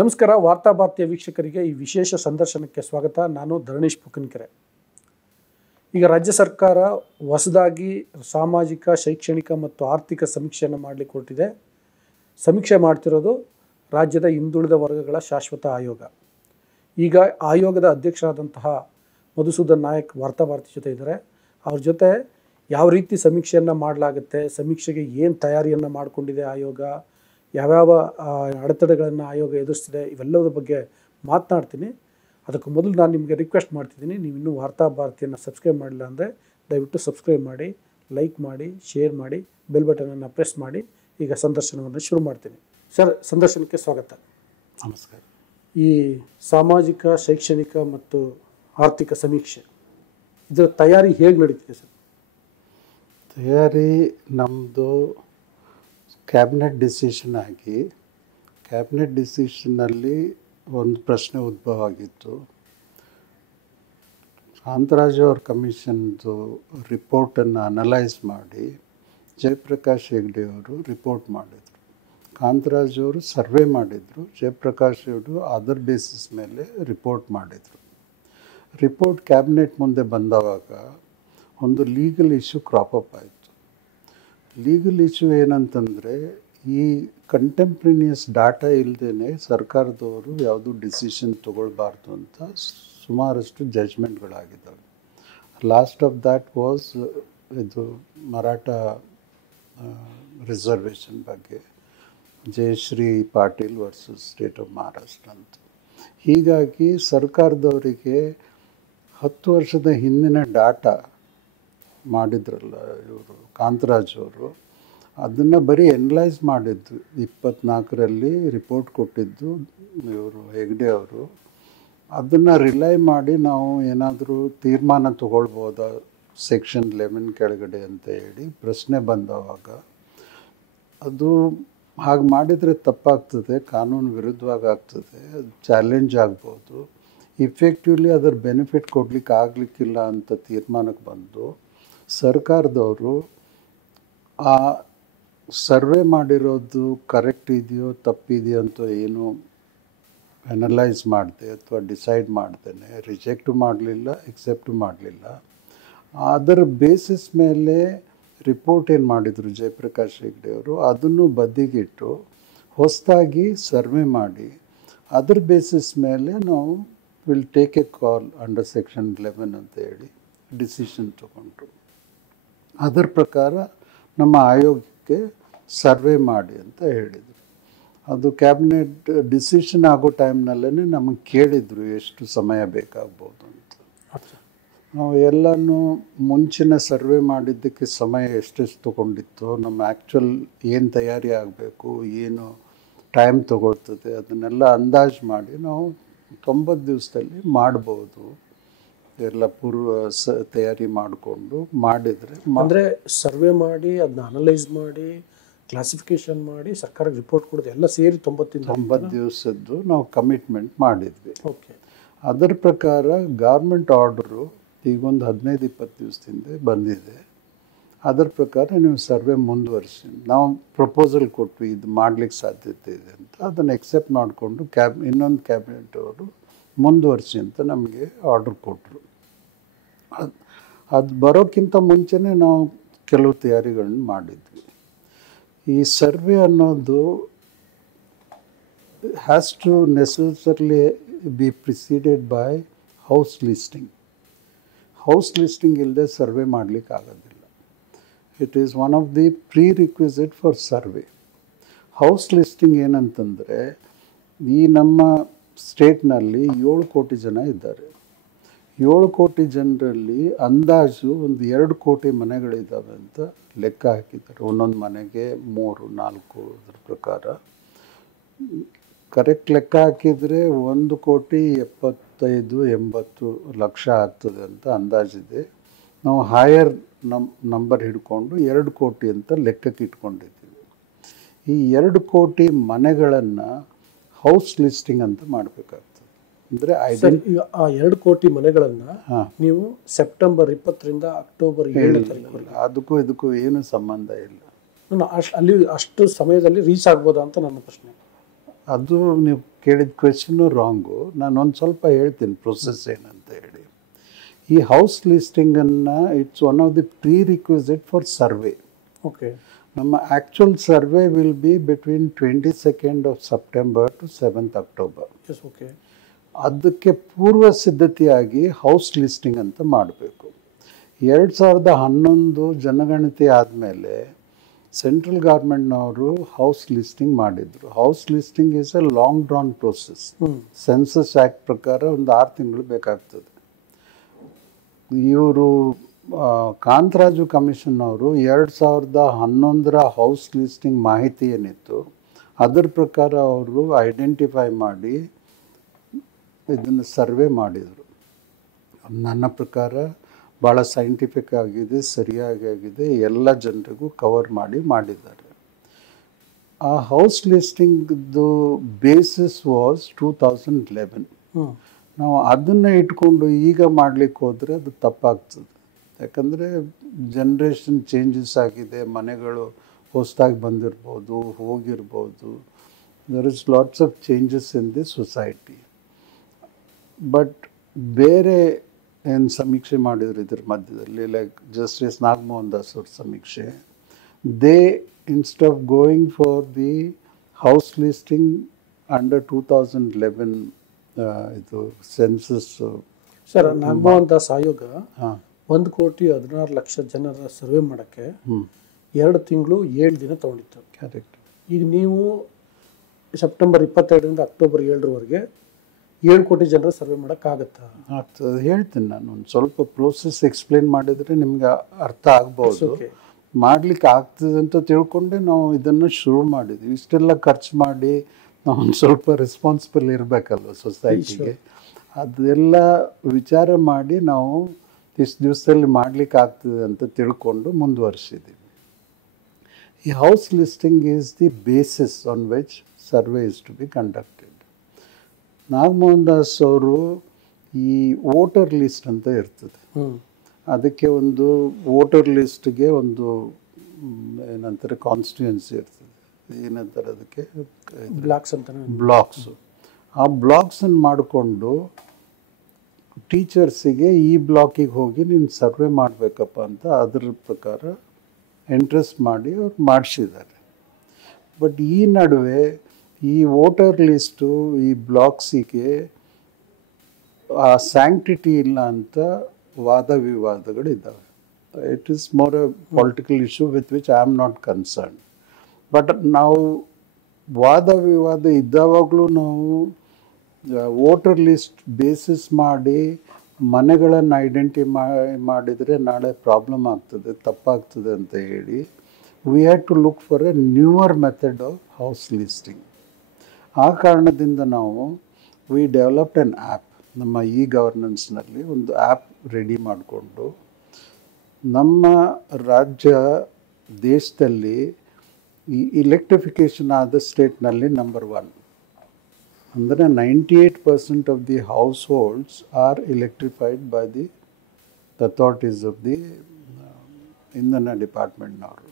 ನಮಸ್ಕಾರ ವಾರ್ತಾ ಭಾರತೀಯ ವೀಕ್ಷಕರಿಗೆ ಈ ವಿಶೇಷ ಸಂದರ್ಶನಕ್ಕೆ ಸ್ವಾಗತ. ನಾನು ಧರಣೀಶ್ ಪುಕ್ಕನಕೆರೆ. ಈಗ ರಾಜ್ಯ ಸರ್ಕಾರ ಹೊಸದಾಗಿ ಸಾಮಾಜಿಕ, ಶೈಕ್ಷಣಿಕ ಮತ್ತು ಆರ್ಥಿಕ ಸಮೀಕ್ಷೆಯನ್ನು ಮಾಡಲಿಕ್ಕೆ ಹೊರಟಿದೆ. ಸಮೀಕ್ಷೆ ಮಾಡ್ತಿರೋದು ರಾಜ್ಯದ ಹಿಂದುಳಿದ ವರ್ಗಗಳ ಶಾಶ್ವತ ಆಯೋಗ. ಈಗ ಆಯೋಗದ ಅಧ್ಯಕ್ಷರಾದಂತಹ ಮಧುಸೂದನ್ ನಾಯಕ್ ವಾರ್ತಾ ಭಾರತಿ ಜೊತೆ ಇದ್ದಾರೆ. ಅವ್ರ ಜೊತೆ ಯಾವ ರೀತಿ ಸಮೀಕ್ಷೆಯನ್ನು ಮಾಡಲಾಗುತ್ತೆ, ಸಮೀಕ್ಷೆಗೆ ಏನು ತಯಾರಿಯನ್ನು ಮಾಡಿಕೊಂಡಿದೆ ಆಯೋಗ, ಯಾವ್ಯಾವ ಅಡೆತಡೆಗಳನ್ನು ಆಯೋಗ ಎದುರಿಸ್ತಿದೆ, ಇವೆಲ್ಲದರ ಬಗ್ಗೆ ಮಾತನಾಡ್ತೀನಿ. ಅದಕ್ಕೂ ಮೊದಲು ನಾನು ನಿಮಗೆ ರಿಕ್ವೆಸ್ಟ್ ಮಾಡ್ತಿದ್ದೀನಿ, ನೀವು ಇನ್ನೂ ವಾರ್ತಾ ಭಾರತಿಯನ್ನು ಸಬ್ಸ್ಕ್ರೈಬ್ ಮಾಡಿಲ್ಲ ಅಂದರೆ ದಯವಿಟ್ಟು ಸಬ್ಸ್ಕ್ರೈಬ್ ಮಾಡಿ, ಲೈಕ್ ಮಾಡಿ, ಶೇರ್ ಮಾಡಿ, ಬೆಲ್ ಬಟನನ್ನು ಪ್ರೆಸ್ ಮಾಡಿ. ಈಗ ಸಂದರ್ಶನವನ್ನು ಶುರು ಮಾಡ್ತೀನಿ. ಸರ್, ಸಂದರ್ಶನಕ್ಕೆ ಸ್ವಾಗತ. ನಮಸ್ಕಾರ. ಈ ಸಾಮಾಜಿಕ, ಶೈಕ್ಷಣಿಕ ಮತ್ತು ಆರ್ಥಿಕ ಸಮೀಕ್ಷೆ ಇದರ ತಯಾರಿ ಹೇಗೆ ನಡೀತಿದೆ ಸರ್? ತಯಾರಿ ನಮ್ಮದು ಕ್ಯಾಬಿನೆಟ್ ಡಿಸಿಷನ್ ಆಗಿ, ಕ್ಯಾಬಿನೆಟ್ ಡಿಸಿಷನಲ್ಲಿ ಒಂದು ಪ್ರಶ್ನೆ ಉದ್ಭವ ಆಗಿತ್ತು. ಕಾಂತರಾಜ್ ಅವ್ರ ಕಮಿಷನ್ದು ರಿಪೋರ್ಟನ್ನು ಅನಲೈಸ್ ಮಾಡಿ ಜಯಪ್ರಕಾಶ್ ಹೆಗ್ಡೆ ಅವರು ರಿಪೋರ್ಟ್ ಮಾಡಿದರು. ಕಾಂತರಾಜ್ ಅವರು ಸರ್ವೆ ಮಾಡಿದರು, ಜಯಪ್ರಕಾಶ್ ಅವರು ಅದರ್ ಬೇಸಿಸ್ ಮೇಲೆ ರಿಪೋರ್ಟ್ ಮಾಡಿದರು. ರಿಪೋರ್ಟ್ ಕ್ಯಾಬಿನೆಟ್ ಮುಂದೆ ಬಂದವಾಗ ಒಂದು ಲೀಗಲ್ ಇಶ್ಯೂ ಕ್ರಾಪಪ್ ಆಯಿತು. ಲೀಗಲ್ ಇಶ್ಯೂ ಏನಂತಂದರೆ, ಈ ಕಂಟೆಂಪ್ರೇನಿಯಸ್ ಡಾಟಾ ಇಲ್ಲದೇ ಸರ್ಕಾರದವರು ಯಾವುದೂ ಡಿಸಿಷನ್ ತೊಗೊಳ್ಬಾರ್ದು ಅಂತ ಸುಮಾರಷ್ಟು ಜಜ್ಮೆಂಟ್ಗಳಾಗಿದ್ದಾವೆ. ಲಾಸ್ಟ್ ಆಫ್ ದ್ಯಾಟ್ ವಾಸ್ ಇದು ಮರಾಠ ರಿಸರ್ವೇಷನ್ ಬಗ್ಗೆ, Jayashree Patil versus state of Maharashtra ಅಂತ. ಹೀಗಾಗಿ ಸರ್ಕಾರದವರಿಗೆ 10 ವರ್ಷದ ಹಿಂದಿನ ಡಾಟಾ ಮಾಡಿದ್ರಲ್ಲ ಇವರು ಕಾಂತರಾಜ್ ಅವರು, ಅದನ್ನು ಬರೀ ಎನಲೈಸ್ ಮಾಡಿದ್ದು. 24ರಲ್ಲಿ ರಿಪೋರ್ಟ್ ಕೊಟ್ಟಿದ್ದು ಇವರು ಹೆಗ್ಡೆ ಅವರು. ಅದನ್ನು ರಿಲೈ ಮಾಡಿ ನಾವು ಏನಾದರೂ ತೀರ್ಮಾನ ತೊಗೊಳ್ಬೋದಾ ಸೆಕ್ಷನ್ 11 ಕೆಳಗಡೆ ಅಂತ ಹೇಳಿ ಪ್ರಶ್ನೆ ಬಂದವಾಗ, ಅದು ಹಾಗೆ ಮಾಡಿದರೆ ತಪ್ಪಾಗ್ತದೆ, ಕಾನೂನು ವಿರುದ್ಧವಾಗಿ ಆಗ್ತದೆ, ಅದು ಚಾಲೆಂಜ್ ಆಗ್ಬೋದು, ಇಫೆಕ್ಟಿವ್ಲಿ ಅದರ ಬೆನಿಫಿಟ್ ಕೊಡಲಿಕ್ಕೆ ಆಗಲಿಕ್ಕಿಲ್ಲ ಅಂತ ತೀರ್ಮಾನಕ್ಕೆ ಬಂದು ಸರ್ಕಾರದವರು ಆ ಸರ್ವೆ ಮಾಡಿರೋದು ಕರೆಕ್ಟ್ ಇದೆಯೋ ತಪ್ಪಿದೆಯೋ ಅಂತ ಏನು ಅನಲೈಸ್ ಮಾಡಿದೆ ಅಥವಾ ಡಿಸೈಡ್ ಮಾಡ್ದೇನೆ ರಿಜೆಕ್ಟು ಮಾಡಲಿಲ್ಲ, ಎಕ್ಸೆಪ್ಟು ಮಾಡಲಿಲ್ಲ. ಅದರ ಬೇಸಿಸ್ ಮೇಲೆ ರಿಪೋರ್ಟ್ ಏನು ಮಾಡಿದರು ಜಯಪ್ರಕಾಶ್ ಹೆಗ್ಡೆ ಅವರು, ಅದನ್ನು ಬದಿಗಿಟ್ಟು ಹೊಸದಾಗಿ ಸರ್ವೆ ಮಾಡಿ ಅದರ ಬೇಸಿಸ್ ಮೇಲೆ ನಾವು will take A call under section 11 ಅಂತ ಹೇಳಿ ಡಿಸಿಷನ್ ತಗೊಂಡ್ರು. ಅದರ ಪ್ರಕಾರ ನಮ್ಮ ಆಯೋಗಕ್ಕೆ ಸರ್ವೆ ಮಾಡಿ ಅಂತ ಹೇಳಿದರು. ಅದು ಕ್ಯಾಬಿನೆಟ್ ಡಿಸಿಷನ್ ಆಗೋ ಟೈಮ್ನಲ್ಲೇ ನಮಗೆ ಕೇಳಿದರು ಎಷ್ಟು ಸಮಯ ಬೇಕಾಗ್ಬೋದು ಅಂತ. ನಾವು ಎಲ್ಲನೂ ಮುಂಚಿನ ಸರ್ವೆ ಮಾಡಿದ್ದಕ್ಕೆ ಸಮಯ ಎಷ್ಟೆಷ್ಟು ತೊಗೊಂಡಿತ್ತು, ನಮ್ಮ ಆ್ಯಕ್ಚುಲ್ ಏನು ತಯಾರಿ ಆಗಬೇಕು, ಏನು ಟೈಮ್ ತೊಗೊಳ್ತದೆ, ಅದನ್ನೆಲ್ಲ ಅಂದಾಜು ಮಾಡಿ ನಾವು 90 ದಿವಸದಲ್ಲಿ ಮಾಡ್ಬೋದು. ಎಲ್ಲ ತಯಾರಿ ಮಾಡಿಕೊಂಡು ಮಾಡಿದರೆ, ಅಂದರೆ ಸರ್ವೆ ಮಾಡಿ ಅದನ್ನ ಅನಲೈಸ್ ಮಾಡಿ ಕ್ಲಾಸಿಫಿಕೇಶನ್ ಮಾಡಿ ಸರ್ಕಾರಕ್ಕೆ ರಿಪೋರ್ಟ್ ಕೊಡೋದು ಎಲ್ಲ ಸೇರಿ 90 ದಿವಸದ್ದು ನಾವು ಕಮಿಟ್ಮೆಂಟ್ ಮಾಡಿದ್ವಿ. ಓಕೆ. ಅದರ ಪ್ರಕಾರ ಗೌರ್ಮೆಂಟ್ ಆರ್ಡರು ಈಗೊಂದು 15-20 ದಿವಸದಿಂದ ಬಂದಿದೆ. ಅದರ ಪ್ರಕಾರ ನೀವು ಸರ್ವೆ ಮುಂದುವರಿಸಿ, ನಾವು ಪ್ರಪೋಸಲ್ ಕೊಟ್ವಿ ಇದು ಮಾಡಲಿಕ್ಕೆ ಸಾಧ್ಯತೆ ಇದೆ ಅಂತ. ಅದನ್ನು ಎಕ್ಸೆಪ್ಟ್ ಮಾಡಿಕೊಂಡು ಇನ್ನೊಂದು ಕ್ಯಾಬಿನೆಟ್ ಅವರು ಮುಂದುವರಿಸಿ ಅಂತ ನಮಗೆ ಆರ್ಡರ್ ಕೊಟ್ಟರು. ಅದು ಬರೋಕ್ಕಿಂತ ಮುಂಚೆನೇ ನಾವು ಕೆಲವು ತಯಾರಿಗಳನ್ನ ಮಾಡಿದ್ವಿ. ಈ ಸರ್ವೆ ಅನ್ನೋದು has to necessarily be preceded by house listing. House listing ಇಲ್ಲದೆ ಸರ್ವೆ ಮಾಡಲಿಕ್ಕೆ ಆಗೋದಿಲ್ಲ. It is one of the pre requisite for survey. House listing ಏನಂತಂದರೆ, ಈ ನಮ್ಮ ಸ್ಟೇಟ್ನಲ್ಲಿ 7 ಕೋಟಿ ಜನ ಇದ್ದಾರೆ. 7 ಕೋಟಿ ಜನರಲ್ಲಿ ಅಂದಾಜು ಒಂದು 2 ಕೋಟಿ ಮನೆಗಳಿದ್ದಾವೆ ಅಂತ ಲೆಕ್ಕ ಹಾಕಿದ್ದಾರೆ. ಒಂದೊಂದು ಮನೆಗೆ 3-4 ಅದ್ರ ಪ್ರಕಾರ ಕರೆಕ್ಟ್ ಲೆಕ್ಕ ಹಾಕಿದರೆ 1,75,80 ಲಕ್ಷ ಆಗ್ತದೆ ಅಂತ ಅಂದಾಜಿದೆ. ನಾವು ಹೈಯರ್ ನಂಬರ್ ಹಿಡ್ಕೊಂಡು 2 ಕೋಟಿ ಅಂತ ಲೆಕ್ಕಕ್ಕೆ ಇಟ್ಕೊಂಡಿದ್ದೀವಿ. ಈ 2 ಕೋಟಿ ಮನೆಗಳನ್ನು ಹೌಸ್ ಲಿಸ್ಟಿಂಗ್ ಅಂತ ಮಾಡಬೇಕಾಗ್ತದೆ. ಅಂದರೆ ಆ 2 ಕೋಟಿ ಮನೆಗಳನ್ನು ನೀವು ಸೆಪ್ಟೆಂಬರ್ 20ರಿಂದ ಅಕ್ಟೋಬರ್ 7 ಅದಕ್ಕೂ ಇದಕ್ಕೂ ಏನು ಸಂಬಂಧ ಇಲ್ಲ. ಅಲ್ಲಿ ಅಷ್ಟು ಸಮಯದಲ್ಲಿ ರೀಚ್ ಆಗ್ಬೋದಾ ಅಂತ ನನ್ನ ಪ್ರಶ್ನೆ. ಅದು ನೀವು ಕೇಳಿದ ಕ್ವೆಶನ್ನು ರಾಂಗು. ನಾನು ಒಂದು ಸ್ವಲ್ಪ ಹೇಳ್ತೀನಿ ಪ್ರೊಸೆಸ್ ಏನಂತ ಹೇಳಿ. ಈ ಹೌಸ್ ಲಿಸ್ಟಿಂಗನ್ನು it's one of the pre requisite for survey. Okay. ನಮ್ಮ actual survey will be between 22nd of September to 7th October. Yes. Okay. ಅದಕ್ಕೆ ಪೂರ್ವ ಸಿದ್ಧತೆಯಾಗಿ ಹೌಸ್ ಲಿಸ್ಟಿಂಗ್ ಅಂತ ಮಾಡಬೇಕು. 2011 ಜನಗಣತಿ ಆದಮೇಲೆ ಸೆಂಟ್ರಲ್ ಗೌರ್ಮೆಂಟ್ನವರು ಹೌಸ್ ಲಿಸ್ಟಿಂಗ್ ಮಾಡಿದರು. House listing is a long drawn process. Census act ಪ್ರಕಾರ ಒಂದು 6 ತಿಂಗಳು ಬೇಕಾಗ್ತದೆ. ಇವರು ಕಾಂತರಾಜು ಕಮಿಷನ್ ಅವರು 2011 ಹೌಸ್ ಲಿಸ್ಟಿಂಗ್ ಮಾಹಿತಿ ಏನಿತ್ತು ಅದರ ಪ್ರಕಾರ ಅವರು ಐಡೆಂಟಿಫೈ ಮಾಡಿ ಇದನ್ನು ಸರ್ವೆ ಮಾಡಿದರು. ನನ್ನ ಪ್ರಕಾರ ಭಾಳ ಸೈಂಟಿಫಿಕ್ ಆಗಿದೆ, ಸರಿಯಾಗಿ ಆಗಿದೆ, ಎಲ್ಲ ಜನರಿಗೂ ಕವರ್ ಮಾಡಿದ್ದಾರೆ. ಆ ಹೌಸ್ ಲಿಸ್ಟಿಂಗ್ದು ಬೇಸಿಸ್ ವಾಸ್ 2011. ನಾವು ಅದನ್ನು ಇಟ್ಕೊಂಡು ಈಗ ಮಾಡಲಿಕ್ಕೆ ಹೋದರೆ ಅದು ತಪ್ಪಾಗ್ತದೆ. ಯಾಕಂದರೆ ಜನ್ರೇಷನ್ ಚೇಂಜಸ್ ಆಗಿದೆ, ಮನೆಗಳು ಹೊಸದಾಗಿ ಬಂದಿರ್ಬೋದು, ಹೋಗಿರ್ಬೋದು. There is lots of changes in the society. But ಬೇರೆ ಏನು ಸಮೀಕ್ಷೆ ಮಾಡಿದ್ರು ಇದ್ರ ಮಧ್ಯದಲ್ಲಿ, ಲೈಕ್ ಜಸ್ಟಿಸ್ ನಾಗಮೋಹನ್ ದಾಸ್ ಅವ್ರ ಸಮೀಕ್ಷೆ, they instead of going for the house listing under 2011 ಇದು ಸೆನ್ಸಸ್. ಸರ್, ನಾಗಮೋಹನ್ ದಾಸ್ ಆಯೋಗ 1,16,00,000 ಜನರ ಸರ್ವೆ ಮಾಡೋಕ್ಕೆ 2 ತಿಂಗಳು 7 ದಿನ ತೊಗೊಂಡಿತ್ತು. ಕರೆಕ್ಟ್. ಈಗ ನೀವು ಸೆಪ್ಟೆಂಬರ್ 22ರಿಂದ ಅಕ್ಟೋಬರ್ 7ರವರೆಗೆ 7 ಕೋಟಿ ಜನರ ಸರ್ವೆ ಮಾಡೋಕ್ಕಾಗತ್ತಾ? ಆಗ್ತದೆ. ಹೇಳ್ತೀನಿ ನಾನು. ಒಂದು ಸ್ವಲ್ಪ ಪ್ರೋಸೆಸ್ ಎಕ್ಸ್ಪ್ಲೇನ್ ಮಾಡಿದರೆ ನಿಮ್ಗೆ ಅರ್ಥ ಆಗ್ಬೋದು. ಮಾಡಲಿಕ್ಕೆ ಆಗ್ತದೆ ಅಂತ ತಿಳ್ಕೊಂಡೆ ನಾವು ಇದನ್ನು ಶುರು ಮಾಡಿದ್ವಿ. ಇಷ್ಟೆಲ್ಲ ಖರ್ಚು ಮಾಡಿ ನಾವು ಒಂದು ಸ್ವಲ್ಪ ರೆಸ್ಪಾನ್ಸಿಬಲ್ ಇರಬೇಕಲ್ವ ಸೊಸೈಟಿಗೆ. ಅದೆಲ್ಲ ವಿಚಾರ ಮಾಡಿ ನಾವು ಇಷ್ಟು ದಿವಸದಲ್ಲಿ ಮಾಡಲಿಕ್ಕೆ ಆಗ್ತದೆ ಅಂತ ತಿಳ್ಕೊಂಡು ಮುಂದುವರಿಸಿದ್ದೀವಿ. ಈ house listing is the basis on which survey is to be conducted. Nagamohan Das ಅವರು ಈ ವೋಟರ್ ಲಿಸ್ಟ್ ಅಂತ ಇರ್ತದೆ, ಅದಕ್ಕೆ ಒಂದು ವೋಟರ್ ಲಿಸ್ಟ್ಗೆ ಒಂದು ಏನಂತಾರೆ ಕಾನ್ಸ್ಟಿಟ್ಯೂನ್ಸಿ ಇರ್ತದೆ, ಏನಂತಾರೆ ಅದಕ್ಕೆ ಬ್ಲಾಕ್ಸ್ ಅಂತ. ಬ್ಲಾಕ್ಸು. ಆ ಬ್ಲಾಕ್ಸನ್ನು ಮಾಡಿಕೊಂಡು ಟೀಚರ್ಸಿಗೆ ಈ ಬ್ಲಾಕಿಗೆ ಹೋಗಿ ನೀನು ಸರ್ವೆ ಮಾಡಬೇಕಪ್ಪ ಅಂತ ಅದ್ರ ಪ್ರಕಾರ ಇಂಟ್ರೆಸ್ಟ್ ಮಾಡಿ ಅವ್ರು ಮಾಡಿಸಿದ್ದಾರೆ. ಬಟ್ ಈ ನಡುವೆ ಈ ವೋಟರ್ ಲಿಸ್ಟು ಈ ಬ್ಲಾಕ್ಸಿಗೆ ಆ ಸ್ಯಾಂಕ್ಟಿಟಿ ಇಲ್ಲ ಅಂತ ವಾದ ವಿವಾದಗಳಿದ್ದಾವೆ. It is more a political issue with which I am not concern. But ನಾವು ವಾದ ವಿವಾದ ಇದ್ದಾವಾಗಲೂ ನಾವು ವೋಟರ್ ಲಿಸ್ಟ್ ಬೇಸಿಸ್ ಮಾಡಿ ಮನೆಗಳನ್ನು ಮಾಡಿದರೆ ನಾಳೆ ಪ್ರಾಬ್ಲಮ್ ಆಗ್ತದೆ, ತಪ್ಪಾಗ್ತದೆ ಅಂತ ಹೇಳಿ we had to look for a newer method of house listing. ಆ ಕಾರಣದಿಂದ ನಾವು ವಿ ಡೆವಲಪ್ಡ್ ಎನ್ ಆ್ಯಪ್. ನಮ್ಮ ಇ ಗವರ್ನೆನ್ಸ್ನಲ್ಲಿ ಒಂದು ಆ್ಯಪ್ ರೆಡಿ ಮಾಡಿಕೊಂಡು ನಮ್ಮ ರಾಜ್ಯ ದೇಶದಲ್ಲಿ ಈ ಇಲೆಕ್ಟ್ರಿಫಿಕೇಷನ್ ಆದ ಸ್ಟೇಟ್ನಲ್ಲಿ ನಂಬರ್ 1. ಅಂದರೆ 98% of the households are electrified by the authorities of the ಇಂಧನ ಡಿಪಾರ್ಟ್ಮೆಂಟ್ನವರು.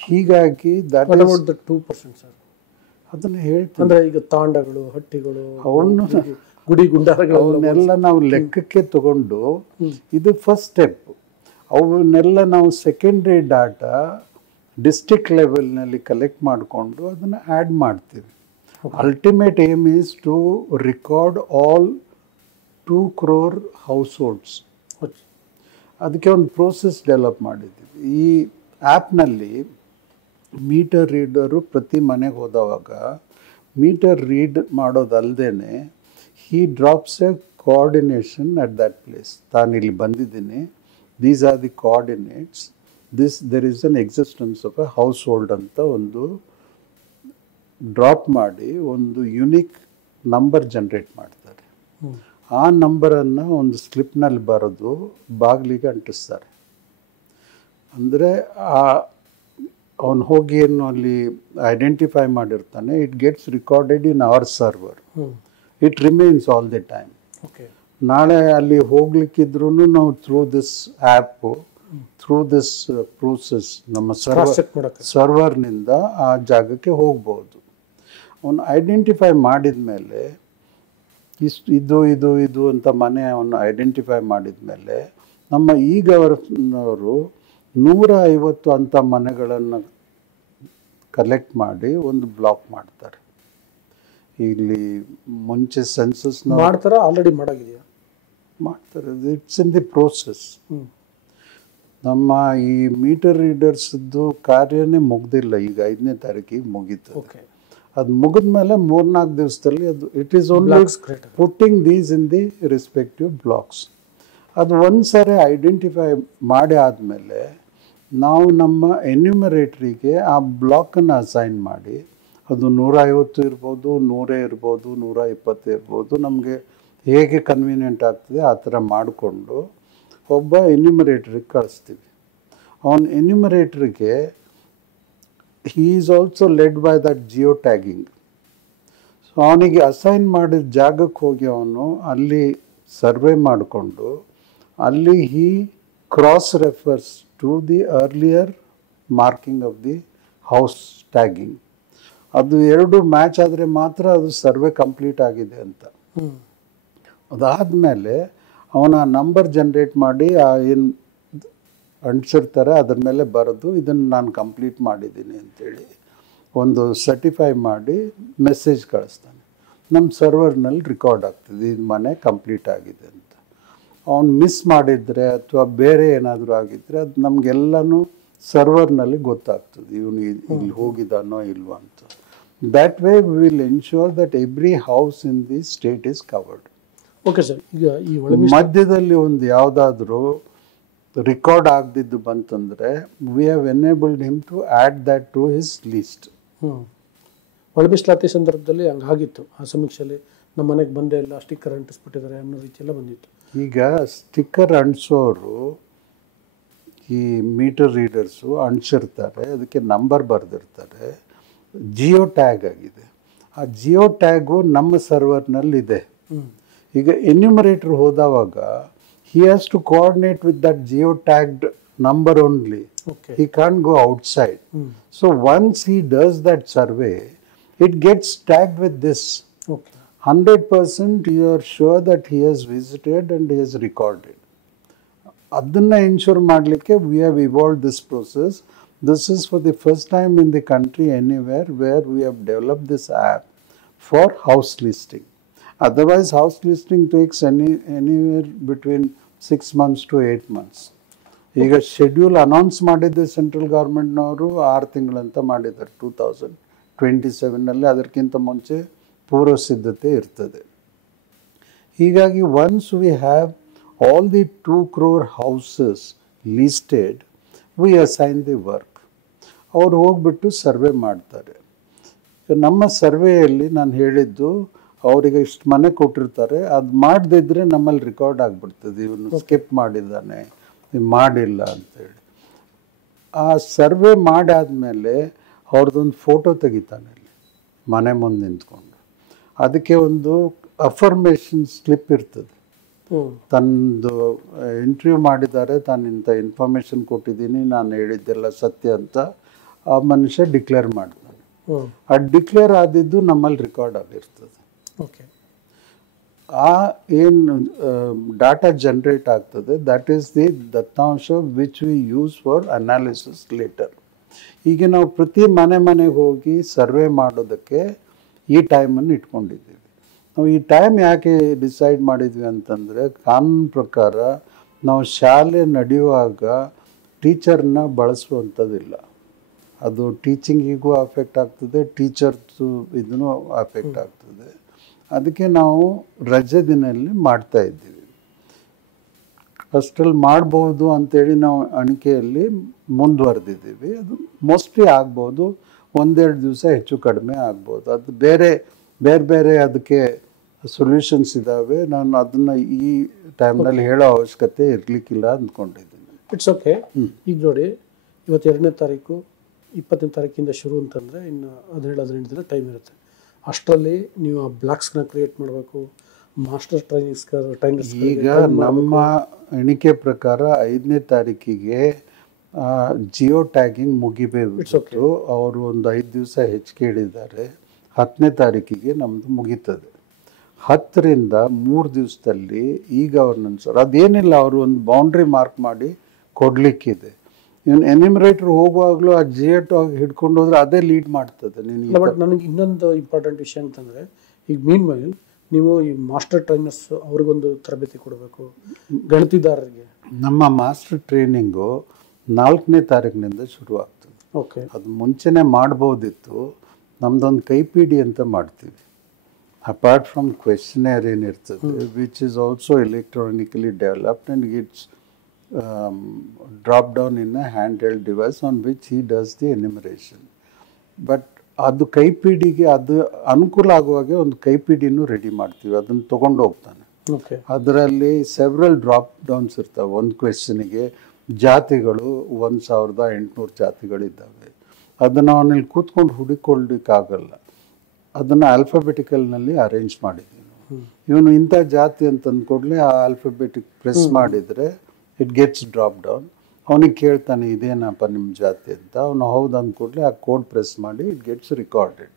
ಹೀಗಾಗಿ ದಟ್ ಇಸ್ 2% ಸರ್. ಅದನ್ನು ಹೇಳ್ತೀನಿ. ಅಂದರೆ ಈಗ ತಾಂಡಗಳು, ಹಟ್ಟಿಗಳು, ಅವನು ಗುಡಿ ಗುಂಡಾರಗಳು ಅವನ್ನೆಲ್ಲ ನಾವು ಲೆಕ್ಕಕ್ಕೆ ತಗೊಂಡು ಇದು ಫಸ್ಟ್ ಸ್ಟೆಪ್. ಅವನ್ನೆಲ್ಲ ನಾವು ಸೆಕೆಂಡ್ರಿ ಡಾಟಾ ಡಿಸ್ಟ್ರಿಕ್ಟ್ ಲೆವೆಲ್ನಲ್ಲಿ ಕಲೆಕ್ಟ್ ಮಾಡಿಕೊಂಡು ಅದನ್ನು ಆ್ಯಡ್ ಮಾಡ್ತೀವಿ. Ultimate aim is to record all 2 crore households. ಅದಕ್ಕೆ ಒಂದು ಪ್ರೋಸೆಸ್ ಡೆವಲಪ್ ಮಾಡಿದ್ದೀವಿ. ಈ ಆ್ಯಪ್ನಲ್ಲಿ ಮೀಟರ್ ರೀಡರು ಪ್ರತಿ ಮನೆಗೆ ಹೋದವಾಗ ಮೀಟರ್ ರೀಡ್ ಮಾಡೋದಲ್ಲದೆ he drops a coordination at that place. ತಾನು ಇಲ್ಲಿ ಬಂದಿದ್ದೀನಿ, these are the coordinates, there is an existence of a household ಅಂತ ಒಂದು ಡ್ರಾಪ್ ಮಾಡಿ ಒಂದು ಯುನಿಕ್ ನಂಬರ್ ಜನ್ರೇಟ್ ಮಾಡ್ತಾರೆ. ಆ ನಂಬರನ್ನು ಒಂದು ಸ್ಲಿಪ್ನಲ್ಲಿ ಬರೆದು ಬಾಗಿಲಿಗೆ ಅಂಟಿಸ್ತಾರೆ. ಅಂದರೆ ಅವನು ಹೋಗಿ ಏನು ಅಲ್ಲಿ ಐಡೆಂಟಿಫೈ ಮಾಡಿರ್ತಾನೆ, it gets recorded in our server. It remains all the time. ನಾಳೆ ಅಲ್ಲಿ ಹೋಗ್ಲಿಕ್ಕಿದ್ರೂ ನಾವು through this app, through this process ನಮ್ಮ ಸರ್ವರ್ನಿಂದ ಆ ಜಾಗಕ್ಕೆ ಹೋಗ್ಬೋದು. ಅವನು ಐಡೆಂಟಿಫೈ ಮಾಡಿದ ಮೇಲೆ ಇದು ಇದು ಇದು ಅಂತ ಮನೆ ಅವನು ಐಡೆಂಟಿಫೈ ಮಾಡಿದ ಮೇಲೆ ನಮ್ಮ ಈ ಗವರ್ನವರು 150 ಅಂಥ ಮನೆಗಳನ್ನು ಕಲೆಕ್ಟ್ ಮಾಡಿ ಒಂದು ಬ್ಲಾಕ್ ಮಾಡ್ತಾರೆ. ಇಲ್ಲಿ ಮುಂಚೆ ಸೆನ್ಸಸ್ ಮಾಡ್ತಾರಾ, ಆಲ್ರೆಡಿ ಮಾಡಾಗಿದೆಯಾ? ಮಾಡ್ತಾರೆ, ಇಟ್ಸ್ ಇನ್ ದಿ ಪ್ರೋಸೆಸ್. ನಮ್ಮ ಈ ಮೀಟರ್ ರೀಡರ್ಸ್ದು ಕಾರ್ಯನೇ ಮುಗ್ದಿಲ್ಲ, ಈಗ 5ನೇ ತಾರೀಕಿಗೆ ಮುಗೀತು. ಅದು ಮುಗಿದ್ಮೇಲೆ 3-4 ದಿವಸದಲ್ಲಿ ಅದು it is only putting these in the respective blocks. ಅದು ಒಂದ್ಸರಿ ಐಡೆಂಟಿಫೈ ಮಾಡಿ ಆದಮೇಲೆ ನಾವು ನಮ್ಮ ಎನ್ಯುಮರೇಟ್ರಿಗೆ ಆ ಬ್ಲಾಕನ್ನು ಅಸೈನ್ ಮಾಡಿ, ಅದು 150 ಇರ್ಬೋದು, 100 ಇರ್ಬೋದು, 120 ಇರ್ಬೋದು, ನಮಗೆ ಹೇಗೆ ಕನ್ವೀನಿಯೆಂಟ್ ಆಗ್ತದೆ ಆ ಥರ ಮಾಡಿಕೊಂಡು ಒಬ್ಬ ಎನ್ಯುಮರೇಟ್ರಿಗೆ ಕಳಿಸ್ತೀವಿ. ಅವನ ಎನ್ಯುಮರೇಟ್ರಿಗೆ he is also led by that geo tagging. So ಅವನಿಗೆ ಅಸೈನ್ ಮಾಡಿದ ಜಾಗಕ್ಕೆ ಹೋಗಿ ಅವನು ಅಲ್ಲಿ ಸರ್ವೆ ಮಾಡಿಕೊಂಡು ಅಲ್ಲಿ he cross refers to the earlier marking of the house tagging. ಅದು 2 ಮ್ಯಾಚ್ ಆದರೆ ಮಾತ್ರ ಅದು ಸರ್ವೆ ಕಂಪ್ಲೀಟ್ ಆಗಿದೆ ಅಂತ. ಅದಾದಮೇಲೆ ಅವನ ನಂಬರ್ ಜನ್ರೇಟ್ ಮಾಡಿ ಏನು ಅಂಟಿಸಿರ್ತಾರೆ ಅದ್ರ ಮೇಲೆ ಬರೆದು ಇದನ್ನು ನಾನು ಕಂಪ್ಲೀಟ್ ಮಾಡಿದ್ದೀನಿ ಅಂತೇಳಿ ಒಂದು ಸರ್ಟಿಫೈ ಮಾಡಿ ಮೆಸೇಜ್ ಕಳಿಸ್ತಾನೆ. ನಮ್ಮ ಸರ್ವರ್ನಲ್ಲಿ ರೆಕಾರ್ಡ್ ಆಗ್ತದೆ ಇದು ಮನೆ ಕಂಪ್ಲೀಟ್ ಆಗಿದೆ ಅಂತ. ಅವನು ಮಿಸ್ ಮಾಡಿದರೆ ಅಥವಾ ಬೇರೆ ಏನಾದರೂ ಆಗಿದ್ದರೆ ಅದು ನಮಗೆಲ್ಲನೂ ಸರ್ವರ್ನಲ್ಲಿ ಗೊತ್ತಾಗ್ತದೆ, ಇವನು ಇಲ್ಲಿ ಹೋಗಿದ್ದಾನೋ ಇಲ್ವೋ ಅಂತ. That way we will ensure that every house in the state is covered. Okay sir. ಈಗ ಈ ಮಧ್ಯದಲ್ಲಿ ಒಂದು ಯಾವುದಾದ್ರೂ ರೆಕಾರ್ಡ್ ಆಗದಿದ್ದು ಬಂತಂದರೆ we have enabled him to add that to his list. ಒಳಬಿಸ್ಲಾತಿ ಸಂದರ್ಭದಲ್ಲಿ ಹಂಗಾಗಿತ್ತು. ಆ ಸಮೀಕ್ಷೆಯಲ್ಲಿ ನಮ್ಮ ಮನೆಗೆ ಬಂದೇ ಇಲ್ಲ, ಸ್ಟಿಕ್ಕರ್ ಅಂಟಿಸ್ಬಿಟ್ಟಿದ್ದಾರೆ ಅನ್ನೋ ರೀತಿಯೆಲ್ಲ ಬಂದಿತ್ತು. ಈಗ ಸ್ಟಿಕ್ಕರ್ ಅಂಟಿಸೋರು ಈ ಮೀಟರ್ ರೀಡರ್ಸು ಅಂಟಿಸಿರ್ತಾರೆ, ಅದಕ್ಕೆ ನಂಬರ್ ಬರೆದಿರ್ತಾರೆ, ಜಿಯೋ ಟ್ಯಾಗ್ ಆಗಿದೆ. ಆ ಜಿಯೋ ಟ್ಯಾಗು ನಮ್ಮ ಸರ್ವರ್ನಲ್ಲಿದೆ. ಈಗ ಎನ್ಯುಮರೇಟರ್ ಹೋದವಾಗ he has to coordinate with that geo-tagged number only. He can't go outside. So once he does that survey, it gets tagged with this. 100% you are sure that he has visited and he has recorded. Adanna ensure madlikke we have evolved this process. This is for the first time in the country anywhere where we have developed this app for house listing. Otherwise, house listing takes anywhere between 6 months to 8 months. ಈಗ schedule announce ಮಾಡಿದ್ದೆ central ಗೌರ್ಮೆಂಟ್ನವರು 6 ತಿಂಗಳಂತ ಮಾಡಿದ್ದಾರೆ 2027ನಲ್ಲಿ. ಅದಕ್ಕಿಂತ ಮುಂಚೆ ಪೂರ್ವ ಸಿದ್ಧತೆ ಇರ್ತದೆ. ಹೀಗಾಗಿ once we have all the 2 crore houses listed, we assign the work. ಅವ್ರು ಹೋಗ್ಬಿಟ್ಟು ಸರ್ವೆ ಮಾಡ್ತಾರೆ. ನಮ್ಮ ಸರ್ವೆಯಲ್ಲಿ ನಾನು ಹೇಳಿದ್ದು ಅವರಿಗೆ ಇಷ್ಟು ಮನೆ ಕೊಟ್ಟಿರ್ತಾರೆ, ಅದು ಮಾಡದಿದ್ದರೆ ನಮ್ಮಲ್ಲಿ ರೆಕಾರ್ಡ್ ಆಗಿಬಿಡ್ತದೆ, ಇವನು ಸ್ಕಿಪ್ ಮಾಡಿದ್ದಾನೆ, ಮಾಡಿಲ್ಲ ಅಂತೇಳಿ. ಆ ಸರ್ವೆ ಮಾಡಾದಮೇಲೆ ಅವ್ರದ್ದೊಂದು ಫೋಟೋ ತೆಗಿತಾನೆ ಅಲ್ಲಿ ಮನೆ ಮುಂದೆ ನಿಂತ್ಕೊಂಡು. ಅದಕ್ಕೆ ಒಂದು ಅಫರ್ಮೇಷನ್ ಸ್ಲಿಪ್ ಇರ್ತದೆ. ತನ್ನದು ಇಂಟರ್ವ್ಯೂ ಮಾಡಿದ್ದಾರೆ, ತಾನು ಇಂಥ ಇನ್ಫಾರ್ಮೇಷನ್ ಕೊಟ್ಟಿದ್ದೀನಿ, ನಾನು ಹೇಳಿದ್ದೆಲ್ಲ ಸತ್ಯ ಅಂತ ಆ ಮನುಷ್ಯ ಡಿಕ್ಲೇರ್ ಮಾಡ್ತಾನೆ. ಆ ಡಿಕ್ಲೇರ್ ಆದಿದ್ದು ನಮ್ಮಲ್ಲಿ ರೆಕಾರ್ಡ್ ಆಗಿರ್ತದೆ. ಆ ಏನು ಡಾಟಾ ಜನ್ರೇಟ್ ಆಗ್ತದೆ, ದಟ್ ಈಸ್ ದಿ ದತ್ತಾಂಶ which we use for analysis later. ಈಗ ನಾವು ಪ್ರತಿ ಮನೆಗೆ ಹೋಗಿ ಸರ್ವೆ ಮಾಡೋದಕ್ಕೆ ಈ ಟೈಮನ್ನು ಇಟ್ಕೊಂಡಿದ್ದೀವಿ. ನಾವು ಈ ಟೈಮ್ ಯಾಕೆ ಡಿಸೈಡ್ ಮಾಡಿದ್ವಿ ಅಂತಂದರೆ, ಕಾನೂನು ಪ್ರಕಾರ ನಾವು ಶಾಲೆ ನಡೆಯುವಾಗ ಟೀಚರ್ನ ಬಳಸುವಂಥದ್ದಿಲ್ಲ. ಅದು ಟೀಚಿಂಗಿಗೂ ಅಫೆಕ್ಟ್ ಆಗ್ತದೆ, ಟೀಚರ್ಸು ಇದನ್ನು ಅಫೆಕ್ಟ್ ಆಗ್ತದೆ. ಅದಕ್ಕೆ ನಾವು ರಜೆ ದಿನಲ್ಲಿ ಮಾಡ್ತಾ ಇದ್ದೀವಿ. ಅಷ್ಟರಲ್ಲಿ ಮಾಡ್ಬೋದು ಅಂತೇಳಿ ನಾವು ಅಣಿಕೆಯಲ್ಲಿ ಮುಂದುವರೆದಿದ್ದೀವಿ. ಅದು ಮೋಸ್ಟ್ಲಿ ಆಗ್ಬೋದು, 1-2 ದಿವಸ ಹೆಚ್ಚು ಕಡಿಮೆ ಆಗ್ಬೋದು. ಅದು ಬೇರೆ ಬೇರೆ ಅದಕ್ಕೆ ಸೊಲ್ಯೂಷನ್ಸ್ ಇದ್ದಾವೆ. ನಾನು ಅದನ್ನು ಈ ಟೈಮ್ನಲ್ಲಿ ಹೇಳೋ ಅವಶ್ಯಕತೆ ಇರಲಿಕ್ಕಿಲ್ಲ ಅಂದ್ಕೊಂಡಿದ್ದೀನಿ. It's okay. ಈಗ ನೋಡಿ, ಇವತ್ತು 2ನೇ ತಾರೀಕು, 20ನೇ ತಾರೀಕಿಂದ ಶುರು ಅಂತಂದರೆ ಇನ್ನು 17-18 ದಿನ ಟೈಮ್ ಇರುತ್ತೆ. ಅಷ್ಟರಲ್ಲಿ ನೀವು ಆ ಬ್ಲಾಕ್ಸ್ನ ಕ್ರಿಯೇಟ್ ಮಾಡಬೇಕು, ಮಾಸ್ಟರ್ ಟ್ರೈನರ್ಸ್. ಈಗ ನಮ್ಮ ಎಣಿಕೆ ಪ್ರಕಾರ 5ನೇ ತಾರೀಕಿಗೆ ಜಿಯೋ ಟ್ಯಾಗಿಂಗ್ ಮುಗಿಬೇಕು. ಅವರು ಒಂದು 5 ದಿವಸ ಹೆಚ್ಚಿಗೆ ಹೇಳಿದ್ದಾರೆ. 10ನೇ ತಾರೀಕಿಗೆ ನಮ್ಮದು ಮುಗೀತದೆ. 10ರಿಂದ 3 ದಿವಸದಲ್ಲಿ ಈ ಗವರ್ನೆನ್ಸ್ ಅದೇನಿಲ್ಲ, ಅವರು ಒಂದು ಬೌಂಡ್ರಿ ಮಾರ್ಕ್ ಮಾಡಿ ಕೊಡಲಿಕ್ಕಿದೆ. ಇವನು ಎನಿಮರೇಟರ್ ಹೋಗುವಾಗಲೂ ಆ ಜಿಯಟ್ ಹಿಡ್ಕೊಂಡು ಹೋದ್ರೆ ಅದೇ ಲೀಡ್ ಮಾಡ್ತದೆ. ಬಟ್ ನನಗೆ ಇನ್ನೊಂದು ಇಂಪಾರ್ಟೆಂಟ್ ವಿಷಯ ಅಂತಂದರೆ, ಈಗ ಮೀನ್ ವೈಲ್ ನೀವು ಈ ಮಾಸ್ಟರ್ ಟ್ರೈನರ್ಸ್ ಅವ್ರಿಗೊಂದು ತರಬೇತಿ ಕೊಡಬೇಕು ಗಣಿತದಾರರಿಗೆ. ನಮ್ಮ ಮಾಸ್ಟರ್ ಟ್ರೈನಿಂಗು 4ನೇ ತಾರೀಕಿನಿಂದ ಶುರುವಾಗ್ತದೆ. ಓಕೆ, ಅದು ಮುಂಚೆನೇ ಮಾಡ್ಬೋದಿತ್ತು. ನಮ್ದೊಂದು ಕೈಪಿಡಿ ಅಂತ ಮಾಡ್ತೀವಿ, ಅಪಾರ್ಟ್ ಫ್ರಮ್ ಕ್ವೆಶ್ಚನೇರ್ ಏನಿರ್ತದೆ, which is also electronically developed and it's drop down in a hand held device on which he does the enumeration. But ಅದು ಕೈಪಿಡಿಗೆ ಅದು ಅನುಕೂಲ ಆಗುವಾಗೆ ಒಂದು ಕೈಪಿಡಿನೂ ರೆಡಿ ಮಾಡ್ತೀವಿ, ಅದನ್ನು ತೊಗೊಂಡು ಹೋಗ್ತಾನೆ. ಓಕೆ, ಅದರಲ್ಲಿ ಸೆವ್ರಲ್ ಡ್ರಾಪ್ ಡೌನ್ಸ್ ಇರ್ತವೆ. ಒಂದು ಕ್ವೆಶ್ಚನಿಗೆ ಜಾತಿಗಳು 1800 ಜಾತಿಗಳಿದ್ದಾವೆ. ಅದನ್ನು ಅವನಲ್ಲಿ ಕೂತ್ಕೊಂಡು ಹುಡುಕೊಳ್ಳಿಕ್ಕಾಗಲ್ಲ. ಅದನ್ನು ಆಲ್ಫಾಬೆಟಿಕಲ್ನಲ್ಲಿ ಅರೇಂಜ್ ಮಾಡಿದ್ದೀವಿ. ಇವನು ಇಂಥ ಜಾತಿ ಅಂತ ಅಂದ್ಕೊಡ್ಲೆ ಆ ಆಲ್ಫಾಬೆಟಿಕ್ ಪ್ರೆಸ್ ಮಾಡಿದರೆ ಇಟ್ ಗೆಟ್ಸ್ ಡ್ರಾಪ್ ಡೌನ್. ಅವನಿಗೆ ಕೇಳ್ತಾನೆ ಇದೇನಪ್ಪ ನಿಮ್ಮ ಜಾತಿ ಅಂತ. ಅವನು ಹೌದು ಅಂದ್ಕೊಡ್ಲೆ ಆ ಕೋಡ್ ಪ್ರೆಸ್ ಮಾಡಿ ಇಟ್ ಗೆಟ್ಸ್ ರಿಕಾರ್ಡೆಡ್.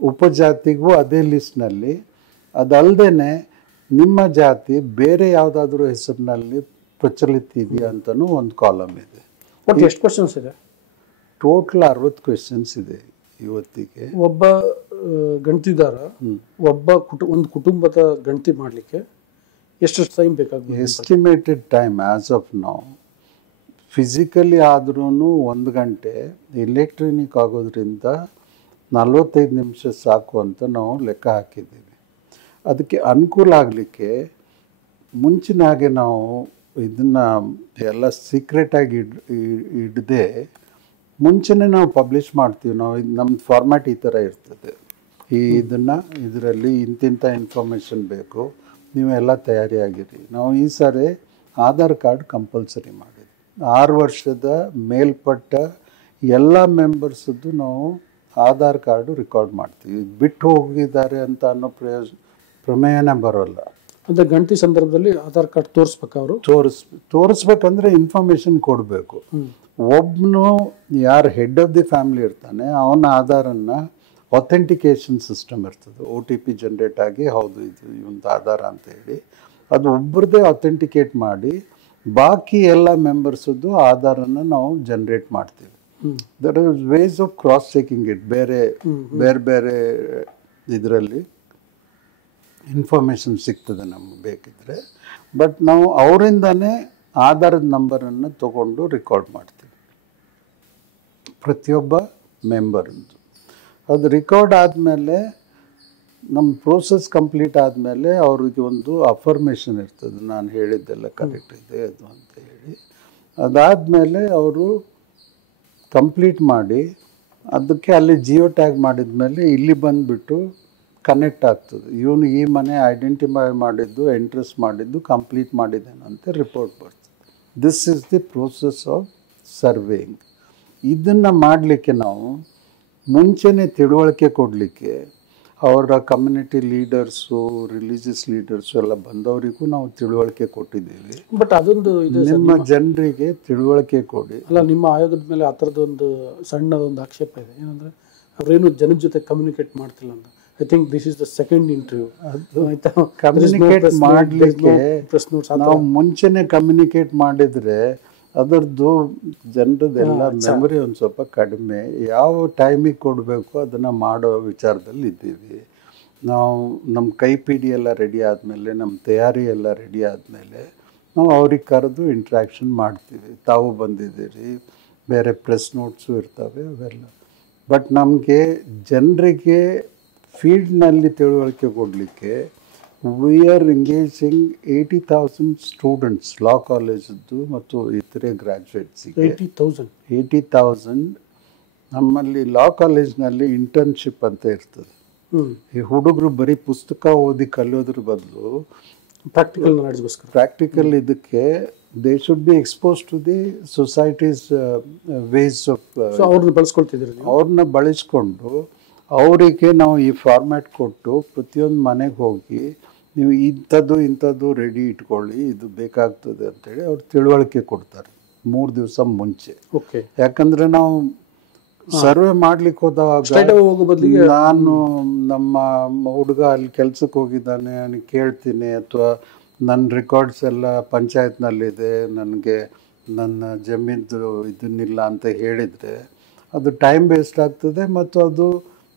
ಉಪಜಾತಿಗೂ ಅದೇ ಲಿಸ್ಟ್ನಲ್ಲಿ. ಅದಲ್ಲದೆ ನಿಮ್ಮ ಜಾತಿ ಬೇರೆ ಯಾವುದಾದ್ರೂ ಹೆಸರಿನಲ್ಲಿ ಪ್ರಚಲಿತ ಇದೆಯಾ ಅಂತಲೂ ಒಂದು ಕಾಲಮ್ ಇದೆ. ಒಟ್ಟು ಎಷ್ಟು ಕ್ವಶನ್ಸ್ ಇದೆ? ಟೋಟಲ್ 60 ಕ್ವೆಶನ್ಸ್ ಇದೆ ಇವತ್ತಿಗೆ. ಒಬ್ಬ ಗಣಿತದಾರ ಒಂದು ಕುಟುಂಬದ ಗಣತಿ ಮಾಡಲಿಕ್ಕೆ ಎಷ್ಟು ಟೈಮ್ ಬೇಕಾಗ್ಬೋದು? Estimated time as of now, physically ಆದ್ರೂ 1 ಗಂಟೆ, ಎಲೆಕ್ಟ್ರಾನಿಕ್ ಆಗೋದ್ರಿಂದ 45 ನಿಮಿಷ ಸಾಕು ಅಂತ ನಾವು ಲೆಕ್ಕ ಹಾಕಿದ್ದೀವಿ. ಅದಕ್ಕೆ ಅನುಕೂಲ ಆಗಲಿಕ್ಕೆ ಮುಂಚಿನ ಹಾಗೆ ನಾವು ಇದನ್ನು ಎಲ್ಲ ಸೀಕ್ರೆಟಾಗಿ ಇಡದೆ ಮುಂಚೆನೇ ನಾವು ಪಬ್ಲಿಷ್ ಮಾಡ್ತೀವಿ. ನಾವು ನಮ್ಮದು ಫಾರ್ಮ್ಯಾಟ್ ಈ ಥರ ಇರ್ತದೆ. ಇದರಲ್ಲಿ ಇಂತಿಂಥ ಇನ್ಫಾರ್ಮೇಷನ್ ಬೇಕು, ನೀವೆಲ್ಲ ತಯಾರಿಯಾಗಿರಿ. ನಾವು ಈ ಸಾರಿ ಆಧಾರ್ ಕಾರ್ಡ್ ಕಂಪಲ್ಸರಿ ಮಾಡಿದ್ವಿ. 6 ವರ್ಷದ ಮೇಲ್ಪಟ್ಟ ಎಲ್ಲ ಮೆಂಬರ್ಸದ್ದು ನಾವು ಆಧಾರ್ ಕಾರ್ಡು ರೆಕಾರ್ಡ್ ಮಾಡ್ತೀವಿ. ಬಿಟ್ಟು ಹೋಗಿದ್ದಾರೆ ಅಂತ ಅನ್ನೋ ಪ್ರಮೇಯನೇ ಬರೋಲ್ಲ. ಅಂದರೆ ಗಣತಿ ಸಂದರ್ಭದಲ್ಲಿ ಆಧಾರ್ ಕಾರ್ಡ್ ತೋರಿಸ್ಬೇಕು. ಅವರು ತೋರಿಸ್ಬೇಕಂದ್ರೆ ಇನ್ಫಾರ್ಮೇಷನ್ ಕೊಡಬೇಕು. ಒಬ್ಬನು ಯಾರು ಹೆಡ್ ಆಫ್ ದಿ ಫ್ಯಾಮಿಲಿ ಇರ್ತಾನೆ ಅವನ ಆಧಾರನ್ನು ಅಥೆಂಟಿಕೇಶನ್ ಸಿಸ್ಟಮ್ ಇರ್ತದೆ. OTP ಜನ್ರೇಟ್ ಆಗಿ ಹೌದು ಇದು ಇವಂದು ಆಧಾರ ಅಂತ ಹೇಳಿ ಅದು ಒಬ್ಬರದೇ ಅಥೆಂಟಿಕೇಟ್ ಮಾಡಿ ಬಾಕಿ ಎಲ್ಲ ಮೆಂಬರ್ಸದ್ದು ಆಧಾರನ ನಾವು ಜನ್ರೇಟ್ ಮಾಡ್ತೀವಿ. That is ways of cross checking it. ಬೇರೆ ಬೇರೆ ಇದರಲ್ಲಿ ಇನ್ಫಾರ್ಮೇಷನ್ ಸಿಗ್ತದೆ ನಮ್ಗೆ ಬೇಕಿದ್ರೆ. ಬಟ್ ನಾವು ಅವರಿಂದನೇ ಆಧಾರದ ನಂಬರನ್ನು ತಗೊಂಡು ರೆಕಾರ್ಡ್ ಮಾಡ್ತೀವಿ ಪ್ರತಿಯೊಬ್ಬ ಮೆಂಬರಿಂದು. ಅದು ರೆಕಾರ್ಡ್ ಆದಮೇಲೆ ನಮ್ಮ ಪ್ರೋಸೆಸ್ ಕಂಪ್ಲೀಟ್ ಆದಮೇಲೆ ಅವ್ರಿಗೆ ಒಂದು ಅಫರ್ಮೇಷನ್ ಇರ್ತದೆ, ನಾನು ಹೇಳಿದ್ದೆಲ್ಲ ಕರೆಕ್ಟ್ ಇದೆ ಅದು ಅಂತ ಹೇಳಿ. ಅದಾದಮೇಲೆ ಅವರು ಕಂಪ್ಲೀಟ್ ಮಾಡಿ ಅದಕ್ಕೆ ಅಲ್ಲಿ ಜಿಯೋ ಟ್ಯಾಗ್ ಮಾಡಿದ್ಮೇಲೆ ಇಲ್ಲಿ ಬಂದುಬಿಟ್ಟು ಕನೆಕ್ಟ್ ಆಗ್ತದೆ. ಇವನು ಈ ಮನೆ ಐಡೆಂಟಿಫೈ ಮಾಡಿದ್ದು ಎಂಟ್ರೆಸ್ ಮಾಡಿದ್ದು ಕಂಪ್ಲೀಟ್ ಮಾಡಿದ್ದೇನಂತೆ ರಿಪೋರ್ಟ್ ಬರ್ತದೆ. This is the process of surveying. ಇದನ್ನು ಮಾಡಲಿಕ್ಕೆ ನಾವು ಮುಂಚೆನೇ ತಿಳುವಳಿಕೆ ಕೊಡಲಿಕ್ಕೆ ಅವರ ಕಮ್ಯುನಿಟಿ ಲೀಡರ್ಸು, ರಿಲಿಜಿಯಸ್ ಲೀಡರ್ಸು ಎಲ್ಲ ಬಂದವರಿಗೂ ನಾವು ತಿಳುವಳಿಕೆ ಕೊಟ್ಟಿದ್ದೀವಿ. ಬಟ್ ಅದೊಂದು ನಿಮ್ಮ ಜನರಿಗೆ ತಿಳುವಳಿಕೆ ಕೊಡಿ. ಅಲ್ಲ, ನಿಮ್ಮ ಆಯೋಗದ ಮೇಲೆ ಆ ಥರದೊಂದು ಸಣ್ಣದೊಂದು ಆಕ್ಷೇಪ ಇದೆ. ಏನಂದರೆ ಅವರೇನು ಜನದ ಜೊತೆ ಕಮ್ಯುನಿಕೇಟ್ ಮಾಡ್ತಿಲ್ಲ ಅಂತ. I think this is the second interview. Communicate ಮಾಡಲಿಕ್ಕೆ ನಾವು ಮುಂಚೆನೇ ಕಮ್ಯುನಿಕೇಟ್ ಮಾಡಿದರೆ ಅದರದ್ದು ಜನರದ್ದೆಲ್ಲ ಮೆಮೊರಿ ಒಂದು ಸ್ವಲ್ಪ ಕಡಿಮೆ. ಯಾವ ಟೈಮಿಗೆ ಕೊಡಬೇಕು ಅದನ್ನು ಮಾಡೋ ವಿಚಾರದಲ್ಲಿ ಇದ್ದೀವಿ ನಾವು. ನಮ್ಮ ಕೈಪಿಡಿ ಎಲ್ಲ ರೆಡಿ ಆದಮೇಲೆ, ನಮ್ಮ ತಯಾರಿ ಎಲ್ಲ ರೆಡಿ ಆದಮೇಲೆ ನಾವು ಅವ್ರಿಗೆ ಕರೆದು ಇಂಟ್ರ್ಯಾಕ್ಷನ್ ಮಾಡ್ತೀವಿ. ತಾವು ಬಂದಿದ್ದೀರಿ, ಬೇರೆ ಪ್ರೆಸ್ ನೋಟ್ಸು ಇರ್ತವೆ ಅವೆಲ್ಲ. ಬಟ್ ನಮಗೆ ಜನರಿಗೆ ಫೀಲ್ಡ್ನಲ್ಲಿ ತಿಳುವಳಿಕೆ ಕೊಡಲಿಕ್ಕೆ ವಿ ಆರ್ ಎಂಗೇಜಿಂಗ್ 80,000 ಸ್ಟೂಡೆಂಟ್ಸ್ ಲಾ ಕಾಲೇಜದ್ದು ಮತ್ತು ಇತರೆ ಗ್ರ್ಯಾಜುಯೇಟ್ಸಿಗೆ. 80,000 ನಮ್ಮಲ್ಲಿ ಲಾ ಕಾಲೇಜ್ನಲ್ಲಿ ಇಂಟರ್ನ್ಶಿಪ್ ಅಂತ ಇರ್ತದೆ. ಈ ಹುಡುಗರು ಬರೀ ಪುಸ್ತಕ ಓದಿ ಕಲಿಯೋದ್ರ ಬದಲು ಪ್ರಾಕ್ಟಿಕಲ್ ಇದಕ್ಕೆ they should be expose to the societies ways of. ಅವ್ರನ್ನ ಬಳಸ್ಕೊಂಡು ಅವರಿಗೆ ನಾವು ಈ ಫಾರ್ಮ್ಯಾಟ್ ಕೊಟ್ಟು ಪ್ರತಿಯೊಂದು ಮನೆಗೆ ಹೋಗಿ ನೀವು ಇಂಥದ್ದು ರೆಡಿ ಇಟ್ಕೊಳ್ಳಿ, ಇದು ಬೇಕಾಗ್ತದೆ ಅಂತೇಳಿ ಅವ್ರು ತಿಳುವಳಿಕೆ ಕೊಡ್ತಾರೆ 3 ದಿವಸ ಮುಂಚೆ. ಓಕೆ, ಯಾಕಂದರೆ ನಾವು ಸರ್ವೆ ಮಾಡ್ಲಿಕ್ಕೆ ಹೋದವಾಗ ಸ್ಟ್ರೈಟ್ ಹೋಗೋ ಬದಲಿಗೆ ನಾನು ನಮ್ಮ ಹುಡುಗ ಅಲ್ಲಿ ಕೆಲ್ಸಕ್ಕೆ ಹೋಗಿದ್ದಾನೆ ಅವನಿಗೆ ಕೇಳ್ತೀನಿ, ಅಥವಾ ನನ್ನ ರೆಕಾರ್ಡ್ಸ್ ಎಲ್ಲ ಪಂಚಾಯತ್ನಲ್ಲಿದೆ, ನನಗೆ ನನ್ನ ಜಮೀನ್ದು ಇದನ್ನಿಲ್ಲ ಅಂತ ಹೇಳಿದರೆ ಅದು ಟೈಮ್ ವೇಸ್ಟ್ ಆಗ್ತದೆ ಮತ್ತು ಅದು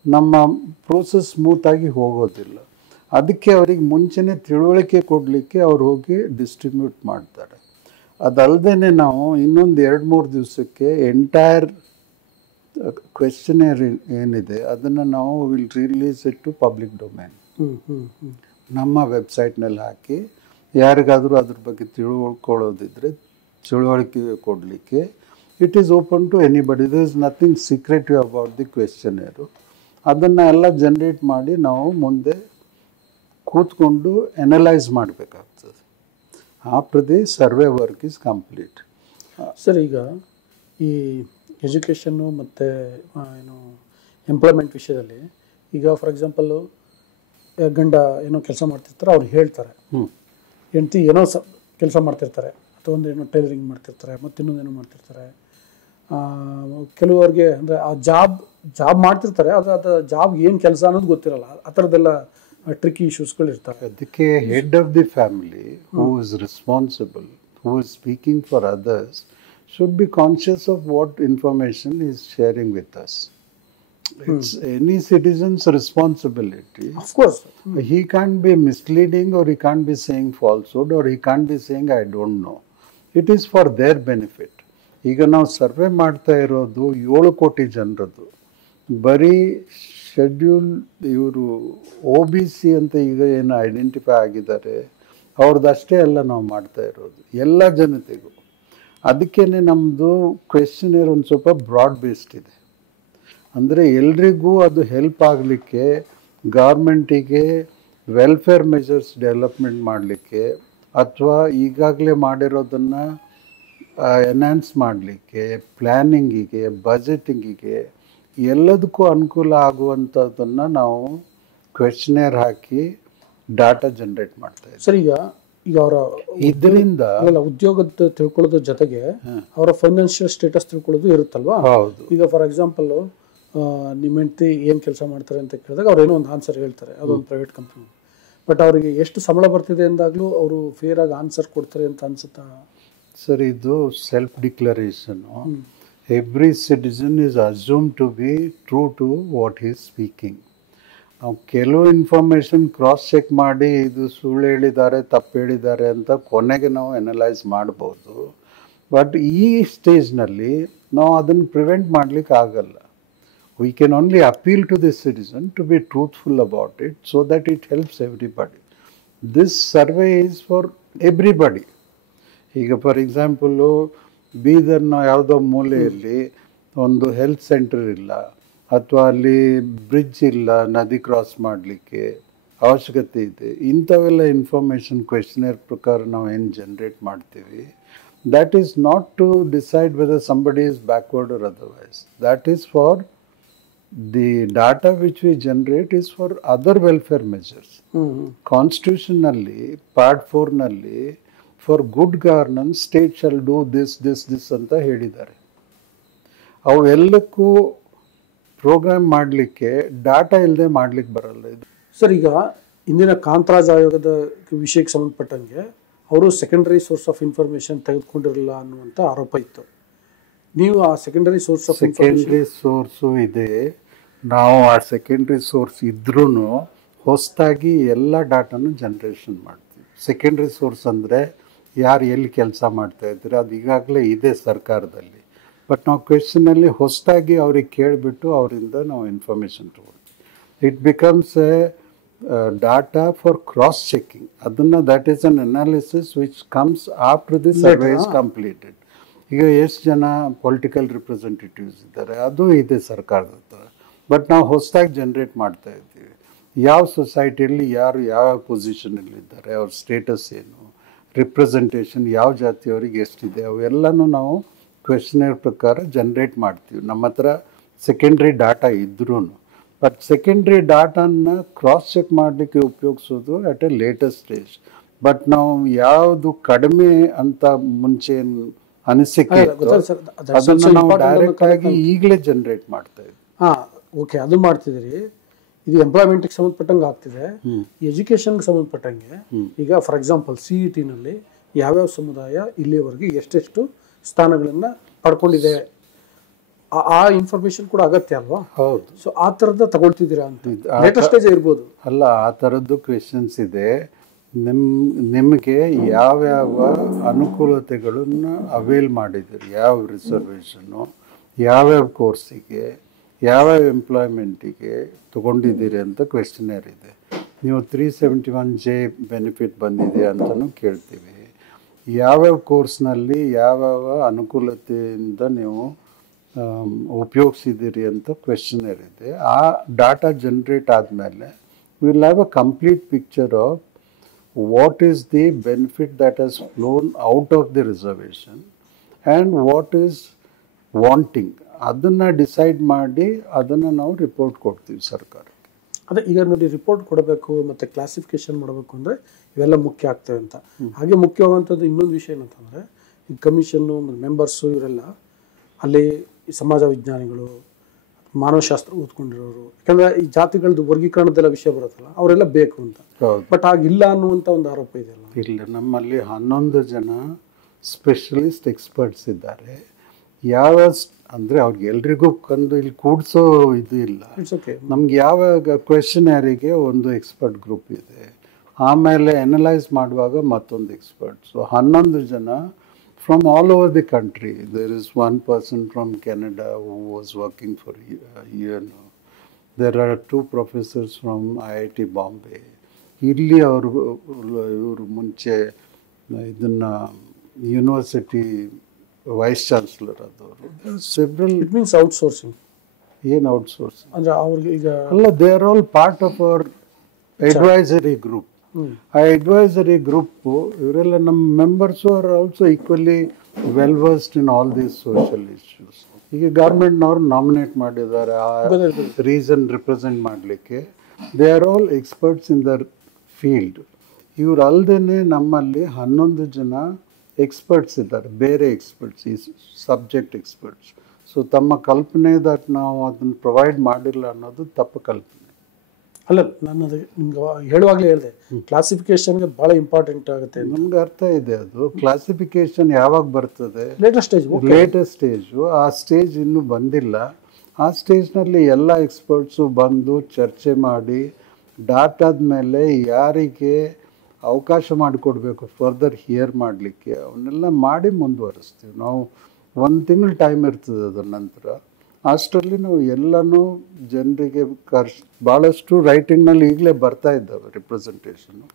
ನಮ್ಮ ಪ್ರೋಸೆಸ್ ಸ್ಮೂತಾಗಿ ಹೋಗೋದಿಲ್ಲ. ಅದಕ್ಕೆ ಅವರಿಗೆ ಮುಂಚೆನೇ ತಿಳುವಳಿಕೆ ಕೊಡಲಿಕ್ಕೆ ಅವ್ರು ಹೋಗಿ ಡಿಸ್ಟ್ರಿಬ್ಯೂಟ್ ಮಾಡ್ತಾರೆ. ಅದಲ್ಲದೆ ನಾವು ಇನ್ನೊಂದು 2-3 ದಿವಸಕ್ಕೆ ಎಂಟೈರ್ ಕ್ವೆಶ್ಚನೇರ್ ಏನಿದೆ ಅದನ್ನು ನಾವು will release it to public domain. ನಮ್ಮ ವೆಬ್ಸೈಟ್ನಲ್ಲಿ ಹಾಕಿ ಯಾರಿಗಾದರೂ ಅದ್ರ ಬಗ್ಗೆ ತಿಳ್ಕೊಳ್ಳೋದಿದ್ರೆ ತಿಳುವಳಿಕೆ ಕೊಡಲಿಕ್ಕೆ it is open to anybody. There is nothing secretive about the questionnaire. ಅದನ್ನು ಎಲ್ಲ ಜನ್ರೇಟ್ ಮಾಡಿ ನಾವು ಮುಂದೆ ಕೂತ್ಕೊಂಡು ಅನಲೈಸ್ ಮಾಡಬೇಕಾಗ್ತದೆ. After the survey work is complete. Sir, ಈಗ ಈ ಎಜುಕೇಷನ್ನು ಮತ್ತು ಏನು ಎಂಪ್ಲಾಯ್ಮೆಂಟ್ ವಿಷಯದಲ್ಲಿ ಈಗ ಫಾರ್ ಎಕ್ಸಾಂಪಲ್ಲು ಗಂಡ ಏನೋ ಕೆಲಸ ಮಾಡ್ತಿರ್ತಾರೆ, ಅವ್ರು ಹೇಳ್ತಾರೆ, ಹೆಂಡತಿ ಏನೋ ಕೆಲಸ ಮಾಡ್ತಿರ್ತಾರೆ, ಅಥವಾ ಒಂದು ಏನೋ ಟೈಲರಿಂಗ್ ಮಾಡ್ತಿರ್ತಾರೆ, ಮತ್ತು ಇನ್ನೊಂದೇನೋ ಮಾಡ್ತಿರ್ತಾರೆ. ಕೆಲವರಿಗೆ ಅಂದರೆ ಆ ಜಾಬ್ ಮಾಡ್ತಿರ್ತಾರೆ, ಆದರೆ ಅದು ಜಾಬ್ಗೆ ಏನು ಕೆಲಸ ಅನ್ನೋದು ಗೊತ್ತಿರಲ್ಲ. ಆ ಥರದ್ದೆಲ್ಲ ಟ್ರಿಕಿ ಇಶ್ಯೂಸ್ಗಳು ಇರ್ತವೆ. ಅದಕ್ಕೆ head of the family who is responsible, who is speaking for others, should be conscious of what information he is sharing with us. It's any citizen's responsibility. Of course. He can't be misleading, or he can't be saying falsehood, or he can't be saying I don't know. It is for their benefit. ಈಗ ನಾವು survey ಮಾಡ್ತಾ ಇರೋದು 7 ಕೋಟಿ ಜನರದ್ದು. ಬರೀ schedule ಇವರು OBC ಅಂತ ಈಗ ಏನು ಐಡೆಂಟಿಫೈ ಆಗಿದ್ದಾರೆ ಅವ್ರದ್ದಷ್ಟೇ ಎಲ್ಲ ನಾವು ಮಾಡ್ತಾ ಇರೋದು, ಎಲ್ಲ ಜನತೆಗೂ. ಅದಕ್ಕೇ ನಮ್ಮದು ಕ್ವೆಶ್ಚನೇರ್ ಒಂದು ಸ್ವಲ್ಪ ಬ್ರಾಡ್ ಬೇಸ್ಡ್ ಇದೆ. ಅಂದರೆ ಎಲ್ರಿಗೂ ಅದು ಹೆಲ್ಪ್ ಆಗಲಿಕ್ಕೆ, ಗೌರ್ಮೆಂಟಿಗೆ ವೆಲ್ಫೇರ್ ಮೆಜರ್ಸ್ ಡೆವಲಪ್ಮೆಂಟ್ ಮಾಡಲಿಕ್ಕೆ, ಅಥವಾ ಈಗಾಗಲೇ ಮಾಡಿರೋದನ್ನು ಎನ್ಹಾನ್ಸ್ ಮಾಡಲಿಕ್ಕೆ, ಪ್ಲ್ಯಾನಿಂಗಿಗೆ, ಬಜೆಟಿಂಗಿಗೆ, ಎಲ್ಲದಕ್ಕೂ ಅನುಕೂಲ ಆಗುವಂಥದ್ದನ್ನು ನಾವು ಕ್ವೆಶ್ಚನೇರ್ ಹಾಕಿ ಡಾಟಾ ಜನ್ರೇಟ್ ಮಾಡ್ತಾ ಇದ್ದೀವಿ. ಸರ್, ಈಗ ಅವರ ಇದರಿಂದ ಉದ್ಯೋಗದ ತಿಳ್ಕೊಳ್ಳೋದ್ರ ಜೊತೆಗೆ ಅವರ ಫೈನಾನ್ಷಿಯಲ್ ಸ್ಟೇಟಸ್ ತಿಳ್ಕೊಳ್ಳೋದು ಇರುತ್ತಲ್ವಾ? ಹೌದು. ಈಗ ಫಾರ್ ಎಕ್ಸಾಂಪಲ್ ನಿಮ್ಮ ಹೆಂಡತಿ ಏನು ಕೆಲಸ ಮಾಡ್ತಾರೆ ಅಂತ ಕೇಳಿದಾಗ ಅವ್ರು ಏನೋ ಒಂದು ಆನ್ಸರ್ ಹೇಳ್ತಾರೆ, ಅದೊಂದು ಪ್ರೈವೇಟ್ ಕಂಪ್ನಿ. ಬಟ್ ಅವರಿಗೆ ಎಷ್ಟು ಸಂಬಳ ಬರ್ತಿದೆ ಅಂದಾಗಲೂ ಅವರು ಫೇರ್ ಆಗಿ ಆನ್ಸರ್ ಕೊಡ್ತಾರೆ ಅಂತ ಅನ್ಸುತ್ತಾ? ಸರ್, ಇದು self declaration. Every citizen is assume to be true to what is speaking. ನಾವು ಕೆಲವು ಇನ್ಫಾರ್ಮೇಷನ್ ಕ್ರಾಸ್ ಚೆಕ್ ಮಾಡಿ ಇದು ಸುಳ್ಳು ಹೇಳಿದ್ದಾರೆ, ತಪ್ಪು ಹೇಳಿದ್ದಾರೆ ಅಂತ ಕೊನೆಗೆ ನಾವು ಅನಲೈಸ್ ಮಾಡ್ಬೋದು. ಬಟ್ ಈ ಸ್ಟೇಜ್ನಲ್ಲಿ ನಾವು ಅದನ್ನು ಪ್ರಿವೆಂಟ್ ಮಾಡಲಿಕ್ಕೆ ಆಗಲ್ಲ. We can only appeal to the citizen to be truthful about it, so that it helps everybody. This survey is for everybody. ಈಗ ಫಾರ್ ಎಕ್ಸಾಂಪಲ್ಲು ಬೀದರ್ನ ಯಾವುದೋ ಮೂಲೆಯಲ್ಲಿ ಒಂದು ಹೆಲ್ತ್ ಸೆಂಟರ್ ಇಲ್ಲ, ಅಥವಾ ಅಲ್ಲಿ ಬ್ರಿಡ್ಜ್ ಇಲ್ಲ ನದಿ ಕ್ರಾಸ್ ಮಾಡಲಿಕ್ಕೆ ಅವಶ್ಯಕತೆ ಇದೆ, ಇಂಥವೆಲ್ಲ ಇನ್ಫಾರ್ಮೇಷನ್ ಕ್ವೆಶ್ಚನೇರ್ ಪ್ರಕಾರ ನಾವು ಏನು ಜನ್ರೇಟ್ ಮಾಡ್ತೀವಿ, that is not to decide whether somebody is backward or otherwise. That is for the data which we generate is for other welfare measures. ಕಾನ್ಸ್ಟಿಟ್ಯೂಷನ್ನಲ್ಲಿ ಪಾರ್ಟ್ 4ನಲ್ಲಿ for good governance state shall do this ಅಂತ ಹೇಳಿದ್ದಾರೆ. ಅವೆಲ್ಲಕ್ಕೂ program ಮಾಡಲಿಕ್ಕೆ data ಇಲ್ಲದೆ ಮಾಡ್ಲಿಕ್ಕೆ ಬರಲ್ಲ ಇದು. Sir, ಈಗ ಇಂದಿನ ಕಾಂತರಾಜ್ ಆಯೋಗದ ವಿಷಯಕ್ಕೆ ಸಂಬಂಧಪಟ್ಟಂಗೆ ಅವರು ಸೆಕೆಂಡರಿ ಸೋರ್ಸ್ ಆಫ್ ಇನ್ಫಾರ್ಮೇಷನ್ ತೆಗೆದುಕೊಂಡಿರಲಿಲ್ಲ ಅನ್ನುವಂಥ ಆರೋಪ ಇತ್ತು. ನೀವು ಆ ಸೆಕೆಂಡರಿ ಸೋರ್ಸು ಇದೆ. ನಾವು ಆ ಸೆಕೆಂಡ್ರಿ ಸೋರ್ಸ್ ಇದ್ರೂ ಹೊಸದಾಗಿ ಎಲ್ಲ ಡಾಟಾನು ಜನ್ರೇಷನ್ ಮಾಡ್ತೀವಿ. ಸೆಕೆಂಡ್ರಿ ಸೋರ್ಸ್ ಅಂದರೆ ಯಾರು ಎಲ್ಲಿ ಕೆಲಸ ಮಾಡ್ತಾ ಇದ್ದೀರಾ ಅದು ಈಗಾಗಲೇ ಇದೆ ಸರ್ಕಾರದಲ್ಲಿ. ಬಟ್ ನಾವು ಕ್ವೆಶ್ಚನಲ್ಲಿ ಹೊಸದಾಗಿ ಅವ್ರಿಗೆ ಕೇಳಿಬಿಟ್ಟು ಅವರಿಂದ ನಾವು ಇನ್ಫಾರ್ಮೇಷನ್ ತಗೊಳ್ತೀವಿ. It becomes a data for cross checking. ಅದನ್ನು that is an analysis which comes after the survey is completed. ಈಗ ಎಷ್ಟು ಜನ ಪೊಲಿಟಿಕಲ್ ರಿಪ್ರೆಸೆಂಟೇಟಿವ್ಸ್ ಇದ್ದಾರೆ ಅದು ಇದೆ ಸರ್ಕಾರದ ಹತ್ರ. ಬಟ್ ನಾವು ಹೊಸದಾಗಿ ಜನ್ರೇಟ್ ಮಾಡ್ತಾ ಇದ್ದೀವಿ. ಯಾವ ಸೊಸೈಟಿಯಲ್ಲಿ ಯಾರು ಯಾವ ಪೊಸಿಷನಲ್ಲಿದ್ದಾರೆ, ಅವ್ರ ಸ್ಟೇಟಸ್ ಏನು, ರಿಪ್ರೆಸೆಂಟೇಷನ್ ಯಾವ ಜಾತಿಯವರಿಗೆ ಎಷ್ಟಿದೆ, ಅವೆಲ್ಲನೂ ನಾವು ಕ್ವೆಶ್ಚನೇರ್ ಪ್ರಕಾರ ಜನ್ರೇಟ್ ಮಾಡ್ತೀವಿ. ನಮ್ಮ ಹತ್ರ ಸೆಕೆಂಡ್ರಿ ಡಾಟಾ ಇದ್ರೂ. ಬಟ್ ಸೆಕೆಂಡ್ರಿ ಡಾಟಾನ ಕ್ರಾಸ್ ಚೆಕ್ ಮಾಡಲಿಕ್ಕೆ ಉಪಯೋಗಿಸೋದು at a latest stage. But ನಾವು ಯಾವುದು ಕಡಿಮೆ ಅಂತ ಮುಂಚೆ ಅನಿಸಿಕೆ ಇತ್ತು. ಗೊತ್ತಾಯ್ತು ಸರ್. ಅದನ್ನ ನಾವು ಡೈರೆಕ್ಟ್ ಆಗಿ ಈಗಲೇ ಜನರೇಟ್ ಮಾಡ್ತಾ ಇದ್ವಿ. ಓಕೆ, ಅದು ಮಾಡ್ತಿದ್ದೀರಿ. ಇದು ಎಂಪ್ಲಾಯ್ಮೆಂಟ್ಗೆ ಸಂಬಂಧಪಟ್ಟಂಗೆ ಆಗ್ತಿದೆ. ಎಜುಕೇಷನ್ಗೆ ಸಂಬಂಧಪಟ್ಟಂಗೆ ಈಗ ಫಾರ್ ಎಕ್ಸಾಂಪಲ್ CET ನಲ್ಲಿ ಯಾವ್ಯಾವ ಸಮುದಾಯ ಇಲ್ಲಿವರೆಗೆ ಎಷ್ಟೆಷ್ಟು ಸ್ಥಾನಗಳನ್ನ ಪಡ್ಕೊಂಡಿದೆ ಆ ಇನ್ಫಾರ್ಮೇಶನ್ ಕೂಡ ಅಗತ್ಯ ಅಲ್ವಾ? ಹೌದು. ಸೊ ಆ ಥರದ ತಗೊಳ್ತಿದ್ದೀರಾ ಅಂತ ಲೇಟೆಸ್ಟ್ ಸ್ಟೇಜ್ ಇರ್ಬೋದು. ಅಲ್ಲ, ಆ ಥರದ್ದು ಕ್ವೆಶನ್ಸ್ ಇದೆ. ನಿಮಗೆ ಯಾವ್ಯಾವ ಅನುಕೂಲತೆಗಳನ್ನು ಅವೈಲ್ ಮಾಡಿದ್ದೀರಿ, ಯಾವ ರಿಸರ್ವೇಷನ್ನು, ಯಾವ್ಯಾವ ಕೋರ್ಸಿಗೆ, ಯಾವ್ಯಾವ ಎಂಪ್ಲಾಯ್ಮೆಂಟಿಗೆ ತೊಗೊಂಡಿದ್ದೀರಿ ಅಂತ ಕ್ವೆಶ್ಚನರ್ ಇದೆ. ನೀವು 371J ಬೆನಿಫಿಟ್ ಬಂದಿದೆ ಅಂತಲೂ ಕೇಳ್ತೀವಿ. ಯಾವ್ಯಾವ ಕೋರ್ಸ್ನಲ್ಲಿ ಯಾವ್ಯಾವ ಅನುಕೂಲತೆಯಿಂದ ನೀವು ಉಪಯೋಗಿಸಿದ್ದೀರಿ ಅಂತ ಕ್ವೆಶ್ಚನರ್ ಇದೆ. ಆ ಡಾಟಾ ಜನ್ರೇಟ್ ಆದಮೇಲೆ will have a complete picture of what is the benefit that has flown out of the reservation and what is wanting. ಅದನ್ನು ಡಿಸೈಡ್ ಮಾಡಿ ಅದನ್ನು ನಾವು ರಿಪೋರ್ಟ್ ಕೊಡ್ತೀವಿ ಸರ್ಕಾರಕ್ಕೆ. ಅದೇ ಈಗ ನೋಡಿ, ರಿಪೋರ್ಟ್ ಕೊಡಬೇಕು ಮತ್ತು ಕ್ಲಾಸಿಫಿಕೇಶನ್ ಮಾಡಬೇಕು ಅಂದರೆ ಇವೆಲ್ಲ ಮುಖ್ಯ ಆಗ್ತವೆ ಅಂತ. ಹಾಗೆ ಮುಖ್ಯವಾದಂಥದ್ದು ಇನ್ನೊಂದು ವಿಷಯ ಏನಂತಂದರೆ, ಈ ಕಮಿಷನ್ನು ಮೆಂಬರ್ಸು ಇವರೆಲ್ಲ ಅಲ್ಲಿ ಸಮಾಜ ವಿಜ್ಞಾನಿಗಳು, ಮಾನವಶಾಸ್ತ್ರ ಓದ್ಕೊಂಡಿರೋರು, ಯಾಕಂದರೆ ಈ ಜಾತಿಗಳದ್ದು ವರ್ಗೀಕರಣದೆಲ್ಲ ವಿಷಯ ಬರುತ್ತಲ್ಲ, ಅವರೆಲ್ಲ ಬೇಕು ಅಂತ. ಬಟ್ ಆಗಿಲ್ಲ ಅನ್ನುವಂಥ ಒಂದು ಆರೋಪ ಇದೆಯಲ್ಲ. ಇಲ್ಲ, ನಮ್ಮಲ್ಲಿ 11 ಜನ ಸ್ಪೆಷಲಿಸ್ಟ್ ಎಕ್ಸ್ಪರ್ಟ್ಸ್ ಇದ್ದಾರೆ. ಯಾವ ಅಂದರೆ ಅವ್ರಿಗೆ ಎಲ್ರಿಗೂ ಇಲ್ಲಿ ಕೂಡಿಸೋ ಇದು ಇಲ್ಲ. ನಮ್ಗೆ ಯಾವ ಕ್ವೆಶ್ಚನರಿಗೆ ಒಂದು ಎಕ್ಸ್ಪರ್ಟ್ ಗ್ರೂಪ್ ಇದೆ, ಆಮೇಲೆ ಅನಲೈಸ್ ಮಾಡುವಾಗ ಮತ್ತೊಂದು ಎಕ್ಸ್ಪರ್ಟ್. ಸೊ 11 ಜನ from all over the country. There is one person from Canada who was working for UNO. There are 2 professors from IIT Bombay. ಇಲ್ಲಿ ಇವರು ಮುಂಚೆ ಇದನ್ನು ಯೂನಿವರ್ಸಿಟಿ ವೈಸ್ ಚಾನ್ಸಲರ್ ಆದವರು. ಸೆವ್ರಲ್. It means outsourcing. ಏನು outsourcing ಅಂದರೆ ಅವ್ರಿಗೆ ಈಗ ಅಲ್ಲ, they are all part of our advisory group. ಆ ಅಡ್ವೈಸರಿ ಗ್ರೂಪ್ ಇವರೆಲ್ಲ ನಮ್ಮ members are also equally well versed in all these social issues. ಈಗ ಗೌರ್ಮೆಂಟ್ನವ್ರು ನಾಮಿನೇಟ್ ಮಾಡಿದ್ದಾರೆ ಆ ರೀಸನ್ ರಿಪ್ರೆಸೆಂಟ್ ಮಾಡಲಿಕ್ಕೆ. They are all experts in their field. ಇವ್ರು ಅಲ್ಲದೆ ನಮ್ಮಲ್ಲಿ 11 ಜನ ಎಕ್ಸ್ಪರ್ಟ್ಸ್ ಇದ್ದಾರೆ, ಬೇರೆ ಎಕ್ಸ್ಪರ್ಟ್ಸ್, ಈ ಸಬ್ಜೆಕ್ಟ್ ಎಕ್ಸ್ಪರ್ಟ್ಸ್. ಸೊ ತಮ್ಮ ಕಲ್ಪನೆ ದಟ್ ನಾವು ಅದನ್ನು ಪ್ರೊವೈಡ್ ಮಾಡಿಲ್ಲ ಅನ್ನೋದು ತಪ್ಪು ಕಲ್ಪನೆ. ಅಲ್ಲ, ನಾನು ಅದಕ್ಕೆ ನಿಮ್ಗೆ ಹೇಳುವಾಗಲೇ ಹೇಳಿದೆ, ಕ್ಲಾಸಿಫಿಕೇಶನ್ಗೆ ಭಾಳ ಇಂಪಾರ್ಟೆಂಟ್ ಆಗುತ್ತೆ. ನಮ್ಗೆ ಅರ್ಥ ಇದೆ. ಅದು ಕ್ಲಾಸಿಫಿಕೇಶನ್ ಯಾವಾಗ ಬರ್ತದೆ? Latest stage. ಆ ಸ್ಟೇಜ್ ಇನ್ನೂ ಬಂದಿಲ್ಲ. ಆ ಸ್ಟೇಜ್ನಲ್ಲಿ ಎಲ್ಲ ಎಕ್ಸ್ಪರ್ಟ್ಸು ಬಂದು ಚರ್ಚೆ ಮಾಡಿ ಡಾಟಾದ ಮೇಲೆ ಯಾರಿಗೆ ಅವಕಾಶ ಮಾಡಿಕೊಡ್ಬೇಕು ಫರ್ದರ್ ಹಿಯರ್ ಮಾಡಲಿಕ್ಕೆ ಅವನ್ನೆಲ್ಲ ಮಾಡಿ ಮುಂದುವರಿಸ್ತೀವಿ. ನಾವು 1 ತಿಂಗಳು ಟೈಮ್ ಇರ್ತದೆ. ಅದರ ನಂತರ ಅಷ್ಟರಲ್ಲಿ ನಾವು ಎಲ್ಲನೂ ಜನರಿಗೆ ಭಾಳಷ್ಟು ರೈಟಿಂಗ್ನಲ್ಲಿ ಈಗಲೇ ಬರ್ತಾ ಇದ್ದಾವೆ ರಿಪ್ರೆಸೆಂಟೇಷನು.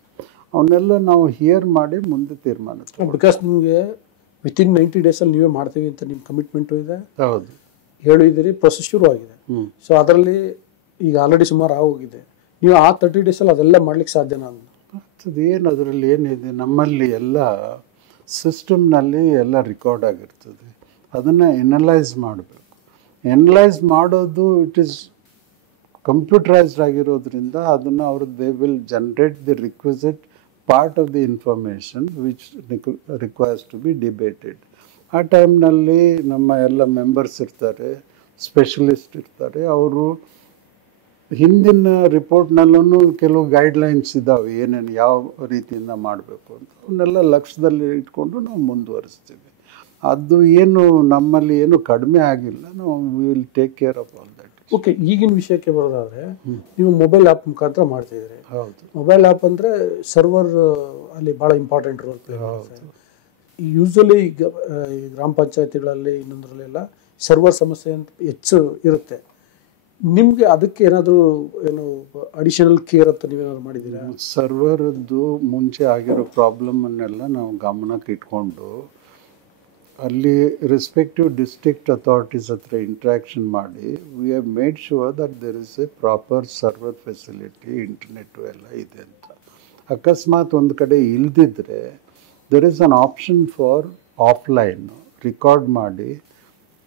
ಅವನ್ನೆಲ್ಲ ನಾವು ಹಿಯರ್ ಮಾಡಿ ಮುಂದೆ ತೀರ್ಮಾನ. ಬಿಕಾಸ್ ನಿಮಗೆ ವಿತಿನ್ 90 ಡೇಸಲ್ಲಿ ನೀವೇ ಮಾಡ್ತೀವಿ ಅಂತ ನಿಮ್ಮ ಕಮಿಟ್ಮೆಂಟು ಇದೆ. ಹೌದು, ಹೇಳಿದ್ದೀರಿ. ಪ್ರೊಸೆಸ್ ಶುರು ಆಗಿದೆ. ಸೊ ಅದರಲ್ಲಿ ಈಗ ಆಲ್ರೆಡಿ ಸುಮಾರು ಆಗೋಗಿದೆ. ನೀವು ಆ 30 ಡೇಸಲ್ಲಿ ಅದೆಲ್ಲ ಮಾಡ್ಲಿಕ್ಕೆ ಸಾಧ್ಯನಾ? ಏನು ಅದರಲ್ಲಿ ಏನಿದೆ, ನಮ್ಮಲ್ಲಿ ಎಲ್ಲ ಸಿಸ್ಟಮ್ನಲ್ಲಿ ಎಲ್ಲ ರೆಕಾರ್ಡ್ ಆಗಿರ್ತದೆ. ಅದನ್ನು ಎನಲೈಸ್ ಮಾಡಬೇಕು. ಎನಲೈಸ್ ಮಾಡೋದು ಇಟ್ ಈಸ್ ಕಂಪ್ಯೂಟರೈಸ್ಡ್ ಆಗಿರೋದ್ರಿಂದ ಅದನ್ನು ಅವರು they will generate the requisite part of the information which requires to be debated. ಆ ಟೈಮ್ನಲ್ಲಿ ನಮ್ಮ ಎಲ್ಲ ಮೆಂಬರ್ಸ್ ಇರ್ತಾರೆ, ಸ್ಪೆಷಲಿಸ್ಟ್ ಇರ್ತಾರೆ. ಅವರು ಹಿಂದಿನ ರಿಪೋರ್ಟ್ನಲ್ಲೂ ಕೆಲವು ಗೈಡ್ಲೈನ್ಸ್ ಇದ್ದಾವೆ, ಏನೇನು ಯಾವ ರೀತಿಯಿಂದ ಮಾಡಬೇಕು ಅಂತ. ಅವನ್ನೆಲ್ಲ ಲಕ್ಷ್ಯದಲ್ಲಿ ಇಟ್ಕೊಂಡು ನಾವು ಮುಂದುವರಿಸ್ತೀವಿ. ಅದು ಏನು ನಮ್ಮಲ್ಲಿ ಏನು ಕಡಿಮೆ ಆಗಿಲ್ಲ. ನಾವು will take care of all that. Okay, ಈಗಿನ ವಿಷಯಕ್ಕೆ ಬರೋದಾದರೆ ನೀವು ಮೊಬೈಲ್ ಆ್ಯಪ್ ಮುಖಾಂತರ ಮಾಡ್ತಿದ್ದೀರಿ. ಹೌದು. ಮೊಬೈಲ್ ಆ್ಯಪ್ ಅಂದರೆ ಸರ್ವರ್ ಅಲ್ಲಿ ಭಾಳ ಇಂಪಾರ್ಟೆಂಟ್ ರೋಲ್ ಪ್ಲೇ ಮಾಡುತ್ತೆ. ಯೂಸ್ವಲಿ ಈಗ ಗ್ರಾಮ ಪಂಚಾಯತಿಗಳಲ್ಲಿ ಇನ್ನೊಂದರಲ್ಲೆಲ್ಲ ಸರ್ವರ್ ಸಮಸ್ಯೆ ಅಂತ ಹೆಚ್ಚು ಇರುತ್ತೆ. ನಿಮಗೆ ಅದಕ್ಕೆ ಏನಾದರೂ ಏನು ಅಡಿಷನಲ್ ಕೇರ್ ಅಂತ ನೀವೇನಾದ್ರು ಮಾಡಿದ್ದೀರಾ? ಸರ್ವರದ್ದು ಮುಂಚೆ ಆಗಿರೋ ಪ್ರಾಬ್ಲಮನ್ನೆಲ್ಲ ನಾವು ಗಮನಕ್ಕೆ ಇಟ್ಕೊಂಡು ಅಲ್ಲಿ ರೆಸ್ಪೆಕ್ಟಿವ್ ಡಿಸ್ಟ್ರಿಕ್ಟ್ ಅಥಾರಿಟೀಸ್ ಹತ್ರ ಇಂಟ್ರ್ಯಾಕ್ಷನ್ ಮಾಡಿ we have made sure that there is a proper server facility, internet ಎಲ್ಲ ಇದೆ ಅಂತ. ಅಕಸ್ಮಾತ್ ಒಂದು ಕಡೆ ಇಲ್ದಿದ್ರೆ there is an option for offline record ಮಾಡಿ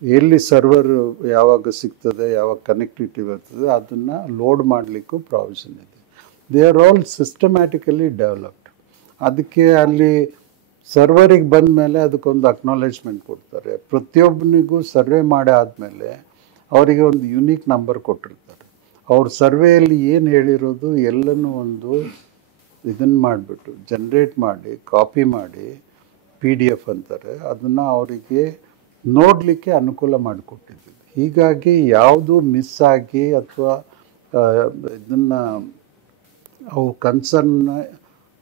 ಎಲ್ಲಿ ಸರ್ವರ್ ಯಾವಾಗ ಸಿಗ್ತದೆ, ಯಾವಾಗ ಕನೆಕ್ಟಿವಿಟಿ ಬರ್ತದೆ ಅದನ್ನು ಲೋಡ್ ಮಾಡಲಿಕ್ಕೂ ಪ್ರಾವಿಷನ್ ಇದೆ. They are all systematically developed. ಅದಕ್ಕೆ ಅಲ್ಲಿ ಸರ್ವರಿಗೆ ಬಂದ ಮೇಲೆ ಅದಕ್ಕೊಂದು ಅಕ್ನಾಲೇಜ್ಮೆಂಟ್ ಕೊಡ್ತಾರೆ. ಪ್ರತಿಯೊಬ್ಬನಿಗೂ ಸರ್ವೆ ಮಾಡಿ ಆದಮೇಲೆ ಅವರಿಗೆ ಒಂದು ಯುನೀಕ್ ನಂಬರ್ ಕೊಟ್ಟಿರ್ತಾರೆ. ಅವ್ರ ಸರ್ವೆಯಲ್ಲಿ ಏನು ಹೇಳಿರೋದು ಎಲ್ಲನೂ ಒಂದು ಇದನ್ನು ಮಾಡಿಬಿಟ್ಟು ಜನ್ರೇಟ್ ಮಾಡಿ ಕಾಪಿ ಮಾಡಿ PDF ಅಂತಾರೆ, ಅದನ್ನು ಅವರಿಗೆ ನೋಡಲಿಕ್ಕೆ ಅನುಕೂಲ ಮಾಡಿಕೊಟ್ಟಿದ್ದೀವಿ. ಹೀಗಾಗಿ ಯಾವುದು ಮಿಸ್ ಆಗಿ ಅಥವಾ ಇದನ್ನು ಅವು ಕನ್ಸರ್ನ್ನ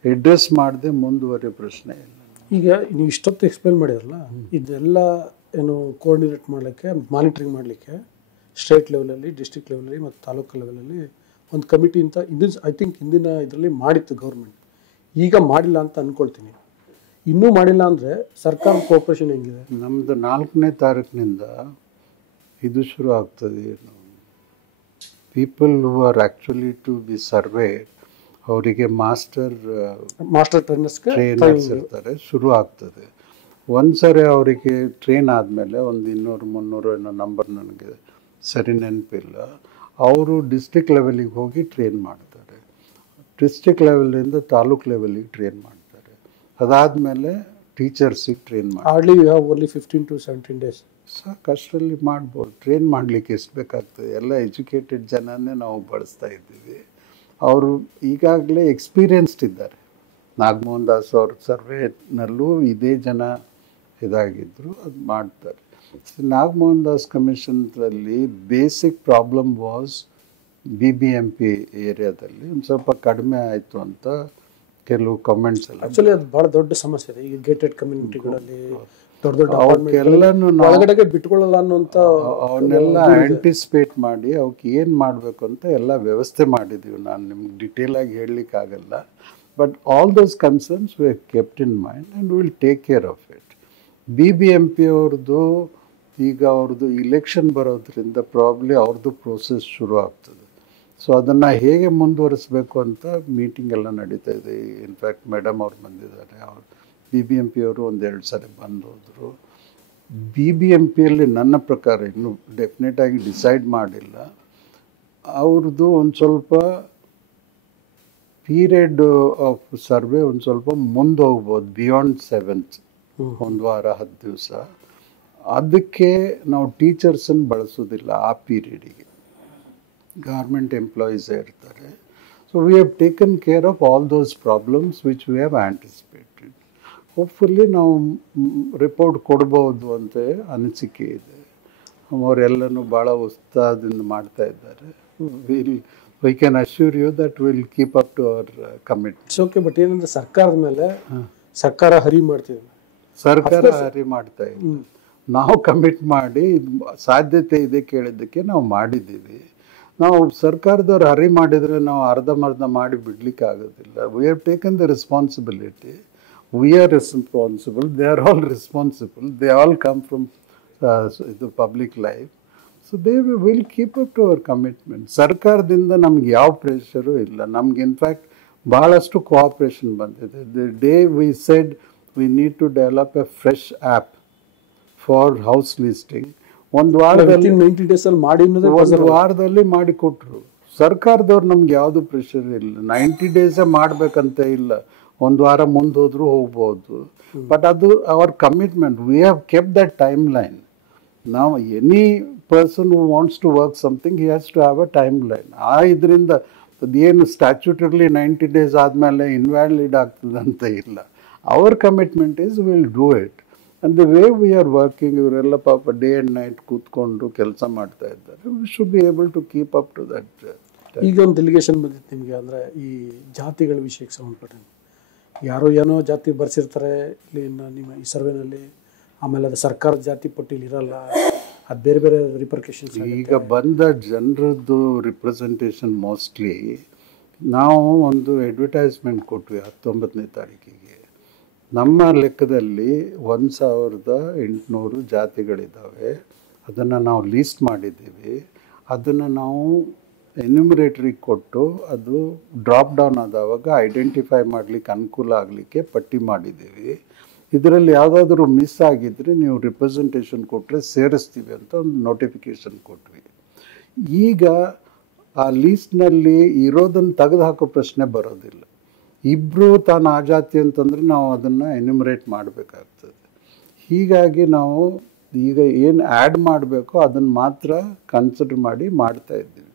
ಅಡ್ರೆಸ್ ಮಾಡದೆ ಮುಂದುವರಿಯೋ ಪ್ರಶ್ನೆ ಇಲ್ಲ. ಈಗ ನೀವು ಇಷ್ಟೊತ್ತು ಎಕ್ಸ್ಪ್ಲೇನ್ ಮಾಡಿದ್ರಲ್ಲ, ಇದೆಲ್ಲ ಏನು ಕೋಆರ್ಡಿನೇಟ್ ಮಾಡಲಿಕ್ಕೆ, ಮಾನಿಟ್ರಿಂಗ್ ಮಾಡಲಿಕ್ಕೆ ಸ್ಟೇಟ್ ಲೆವೆಲಲ್ಲಿ, ಡಿಸ್ಟ್ರಿಕ್ಟ್ ಲೆವೆಲಲ್ಲಿ ಮತ್ತು ತಾಲೂಕು ಲೆವೆಲಲ್ಲಿ ಒಂದು ಕಮಿಟಿ ಅಂತ ಐ ಥಿಂಕ್ ಹಿಂದಿನ ಇದರಲ್ಲಿ ಮಾಡಿತ್ತು ಗೌರ್ಮೆಂಟ್. ಈಗ ಮಾಡಿಲ್ಲ ಅಂತ ಅಂದ್ಕೊಳ್ತೀನಿ. ಇನ್ನೂ ಮಾಡಿಲ್ಲ ಅಂದರೆ ಸರ್ಕಾರ ಕೋಆಪ್ರೇಷನ್ ಹೆಂಗಿದೆ? ನಮ್ಮದು 4ನೇ ತಾರೀಕಿನಿಂದ ಇದು ಶುರು ಆಗ್ತದೆ. People who are actually to be surveyed ಅವರಿಗೆ ಮಾಸ್ಟರ್ ಟ್ರೈನರ್ಸ್ ಇರ್ತಾರೆ, ಶುರು ಆಗ್ತದೆ. ಒಂದ್ಸರಿ ಅವರಿಗೆ ಟ್ರೈನ್ ಆದಮೇಲೆ ಒಂದು 200-300 ಏನೋ ನಂಬರ್ ನನಗೆ ಸರಿ ನೆನಪಿಲ್ಲ, ಅವರು ಡಿಸ್ಟ್ರಿಕ್ಟ್ ಲೆವೆಲಿಗೆ ಹೋಗಿ ಟ್ರೈನ್ ಮಾಡ್ತಾರೆ. ಡಿಸ್ಟ್ರಿಕ್ಟ್ ಲೆವೆಲಿಂದ ತಾಲೂಕು ಲೆವೆಲಿಗೆ ಟ್ರೈನ್ ಮಾಡ್ತಾರೆ. ಅದಾದಮೇಲೆ ಟೀಚರ್ಸಿಗೆ ಟ್ರೈನ್ ಮಾಡ್ತಾರೆ. ಓನ್ಲಿ 15 to 17 days ಸಾಕು, ಅಷ್ಟರಲ್ಲಿ ಮಾಡ್ಬೋದು. ಟ್ರೈನ್ ಮಾಡಲಿಕ್ಕೆ ಎಷ್ಟು ಬೇಕಾಗ್ತದೆ? ಎಲ್ಲ ಎಜುಕೇಟೆಡ್ ಜನನೇ ನಾವು ಬಳಸ್ತಾ ಇದ್ದೀವಿ. ಅವರು ಈಗಾಗಲೇ ಎಕ್ಸ್ಪೀರಿಯನ್ಸ್ಡ್ ಇದ್ದಾರೆ. ನಾಗಮೋಹನ್ ದಾಸ್ ಅವ್ರ ಸರ್ವೇನಲ್ಲೂ ಇದೇ ಜನ ಇದಾಗಿದ್ದರು, ಅದು ಮಾಡ್ತಾರೆ. ನಾಗಮೋಹನ್ ದಾಸ್ ಕಮಿಷನ್ದಲ್ಲಿ ಬೇಸಿಕ್ ಪ್ರಾಬ್ಲಮ್ ವಾಸ್ BBMP ಏರಿಯಾದಲ್ಲಿ ಒಂದು ಸ್ವಲ್ಪ ಕಡಿಮೆ ಆಯಿತು ಅಂತ ಕೆಲವು ಕಮೆಂಟ್ಸ್ ಎಲ್ಲ. ಆ್ಯಕ್ಚುಲಿ ಅದು ಭಾಳ ದೊಡ್ಡ ಸಮಸ್ಯೆ ಇದೆ ಈಗ ಗೇಟೆಡ್ ಕಮ್ಯುನಿಟಿಗಳಲ್ಲಿ. ದೊಡ್ಡ ದೊಡ್ಡ ಅವಕ್ಕೆಲ್ಲನೂ ಒಳಗಡೆಗೆ ಬಿಟ್ಕೊಳ್ಳಲ್ಲ ಅನ್ನೋಂಥ ಅವನ್ನೆಲ್ಲ ಆ್ಯಂಟಿಸಿಪೇಟ್ ಮಾಡಿ ಅವಕ್ಕೆ ಏನು ಮಾಡಬೇಕು ಅಂತ ಎಲ್ಲ ವ್ಯವಸ್ಥೆ ಮಾಡಿದ್ದೀವಿ. ನಾನು ನಿಮ್ಗೆ ಡಿಟೇಲಾಗಿ ಹೇಳಲಿಕ್ಕಾಗಲ್ಲ, but all those concerns we kept in mind and will take care of it. BBMP ಅವ್ರದ್ದು ಈಗ ಅವ್ರದ್ದು ಇಲೆಕ್ಷನ್ ಬರೋದ್ರಿಂದ ಪ್ರಾಬ್ಲಿ ಅವ್ರದ್ದು ಪ್ರೋಸೆಸ್ ಶುರು ಆಗ್ತದೆ. ಸೊ ಅದನ್ನು ಹೇಗೆ ಮುಂದುವರಿಸಬೇಕು ಅಂತ ಮೀಟಿಂಗ್ ಎಲ್ಲ ನಡೀತಾ ಇದೆ. ಇನ್ಫ್ಯಾಕ್ಟ್ ಮೇಡಮ್ ಅವ್ರು ಬಂದಿದ್ದಾರೆ, ಅವ್ರು BBMP ಅವರು 1-2 ಸರಿ ಬಂದೋದ್ರು. BBMPಯಲ್ಲಿ ನನ್ನ ಪ್ರಕಾರ ಇನ್ನೂ ಡೆಫಿನೆಟಾಗಿ ಡಿಸೈಡ್ ಮಾಡಿಲ್ಲ. ಅವ್ರದ್ದು ಒಂದು ಸ್ವಲ್ಪ ಪೀರಿಯಡ್ ಆಫ್ ಸರ್ವೆ ಒಂದು ಸ್ವಲ್ಪ ಮುಂದೆ ಹೋಗ್ಬೋದು, ಬಿಯಾಂಡ್ 7th, 1 ವಾರ 10 ದಿವಸ. ಅದಕ್ಕೆ ನಾವು ಟೀಚರ್ಸನ್ನು ಬಳಸೋದಿಲ್ಲ ಆ ಪೀರಿಯಡಿಗೆ, ಗೌರ್ಮೆಂಟ್ ಎಂಪ್ಲಾಯೀಸೇ ಇರ್ತಾರೆ. So we have taken care of all those problems which we have anticipated. ಹೋಪ್ಫುಲ್ಲಿ ನಾವು ರಿಪೋರ್ಟ್ ಕೊಡ್ಬೋದು ಅಂತ ಅನಿಸಿಕೆ ಇದೆ. ಅವರೆಲ್ಲನೂ ಭಾಳ ಉತ್ಸಾಹದಿಂದ ಮಾಡ್ತಾ ಇದ್ದಾರೆ. We can assure you that will keep up to our commitments. Okay, but ಏನಂದ್ರೆ ಸರ್ಕಾರದ ಮೇಲೆ ಸರ್ಕಾರ ಹರಿ ಮಾಡ್ತಿದೆ, ಸರ್ಕಾರ ಹರಿ ಮಾಡ್ತಾ ಇದೆ. ನಾವು ಕಮಿಟ್ ಮಾಡಿ ಸಾಧ್ಯತೆ ಇದೆ ಕೇಳಿದ್ದಕ್ಕೆ ನಾವು ಮಾಡಿದ್ದೀವಿ. ನಾವು ಸರ್ಕಾರದವ್ರು ಹರಿ ಮಾಡಿದರೆ ನಾವು ಅರ್ಧಂಬರ್ಧ ಮಾಡಿ ಬಿಡಲಿಕ್ಕೆ ಆಗೋದಿಲ್ಲ. We have taken the responsibility. We are responsible, they are all responsible, they all come from the public life. So they will keep up to our commitment. ಸರ್ಕಾರದಿಂದ ನಮ್ಗೆ ಯಾವ ಪ್ರೆಷರು ಇಲ್ಲ. ನಮ್ಗೆ ಇನ್ಫ್ಯಾಕ್ಟ್ ಭಾಳಷ್ಟು ಕೋಆಪ್ರೇಷನ್ ಬಂದಿದೆ. The day we said we need to develop a fresh app for house listing, ಒಂದು ವಾರದಲ್ಲಿ 90 days ಮಾಡಿ ಒಂದು ವಾರದಲ್ಲಿ ಮಾಡಿಕೊಟ್ರು. ಸರ್ಕಾರದವ್ರು ನಮ್ಗೆ ಯಾವುದು ಪ್ರೆಷರ್ ಇಲ್ಲ. 90 days ಮಾಡಬೇಕಂತ ಇಲ್ಲ, 1 ವಾರ ಮುಂದೆ ಹೋದ್ರೂ ಹೋಗ್ಬೋದು. ಬಟ್ ಅದು our commitment. We have kept that time line. ನಾವು any person who wants to work something he has to have a time line. ಆ ಇದರಿಂದ ಅದೇನು ಸ್ಟ್ಯಾಚ್ಯೂಟರ್ಲಿ 90 days ಆದಮೇಲೆ ಇನ್ವ್ಯಾಲಿಡ್ ಆಗ್ತದೆ ಅಂತ ಇಲ್ಲ. Our commitment is will do it. And the way we are working, ಇವರೆಲ್ಲ ಪಾಪ ಡೇ ಆ್ಯಂಡ್ ನೈಟ್ ಕೂತ್ಕೊಂಡು ಕೆಲಸ ಮಾಡ್ತಾ ಇದ್ದಾರೆ. We should be able to keep up to that. ಈಗ ಒಂದು ಡೆಲಿಗೇಷನ್ ಬಂದಿತ್ತು ನಿಮಗೆ, ಅಂದರೆ ಈ ಜಾತಿಗಳ ವಿಷಯಕ್ಕೆ ಸಂಬಂಧಪಟ್ಟಂಗೆ ಯಾರೋ ಏನೋ ಜಾತಿ ಬರ್ಸಿರ್ತಾರೆ ಇಲ್ಲಿ ನಿಮ್ಮ ಈ ಸರ್ವೆನಲ್ಲಿ, ಆಮೇಲೆ ಅದು ಸರ್ಕಾರದ ಜಾತಿ ಪಟ್ಟಿಲಿ ಇರಲ್ಲ, ಅದು ಬೇರೆ ಬೇರೆ ರಿಪರ್ಕೇಷನ್ಸ್. ಈಗ ಬಂದ ಜನರದ್ದು ರಿಪ್ರೆಸೆಂಟೇಷನ್ ಮೋಸ್ಟ್ಲಿ ನಾವು ಒಂದು ಅಡ್ವರ್ಟೈಸ್ಮೆಂಟ್ ಕೊಟ್ವಿ 19ನೇ ತಾರೀಕಿಗೆ. ನಮ್ಮ ಲೆಕ್ಕದಲ್ಲಿ 1800 ಜಾತಿಗಳಿದ್ದಾವೆ. ಅದನ್ನು ನಾವು ಲೀಸ್ಟ್ ಮಾಡಿದ್ದೀವಿ. ಅದನ್ನು ನಾವು ಎನ್ಯುಮರೇಟ್ರಿಗೆ ಕೊಟ್ಟು ಅದು ಡ್ರಾಪ್ ಡೌನ್ ಆದವಾಗ ಐಡೆಂಟಿಫೈ ಮಾಡಲಿಕ್ಕೆ ಅನುಕೂಲ ಆಗಲಿಕ್ಕೆ ಪಟ್ಟಿ ಮಾಡಿದ್ದೀವಿ. ಇದರಲ್ಲಿ ಯಾವುದಾದ್ರೂ ಮಿಸ್ ಆಗಿದ್ದರೆ ನೀವು ರಿಪ್ರೆಸೆಂಟೇಷನ್ ಕೊಟ್ಟರೆ ಸೇರಿಸ್ತೀವಿ ಅಂತ ಒಂದು ನೋಟಿಫಿಕೇಷನ್ ಕೊಟ್ವಿ. ಈಗ ಆ ಲೀಸ್ಟ್ನಲ್ಲಿ ಇರೋದನ್ನು ತೆಗೆದು ಹಾಕೋ ಪ್ರಶ್ನೆ ಬರೋದಿಲ್ಲ. ಇಬ್ಬರು ತಾನು ಆ ಜಾತಿ ಅಂತಂದರೆ ನಾವು ಅದನ್ನು ಎನ್ಯುಮರೇಟ್ ಮಾಡಬೇಕಾಗ್ತದೆ. ಹೀಗಾಗಿ ನಾವು ಈಗ ಏನು ಆ್ಯಡ್ ಮಾಡಬೇಕೋ ಅದನ್ನು ಮಾತ್ರ ಕನ್ಸಿಡರ್ ಮಾಡಿ ಮಾಡ್ತಾ ಇದ್ದೀವಿ.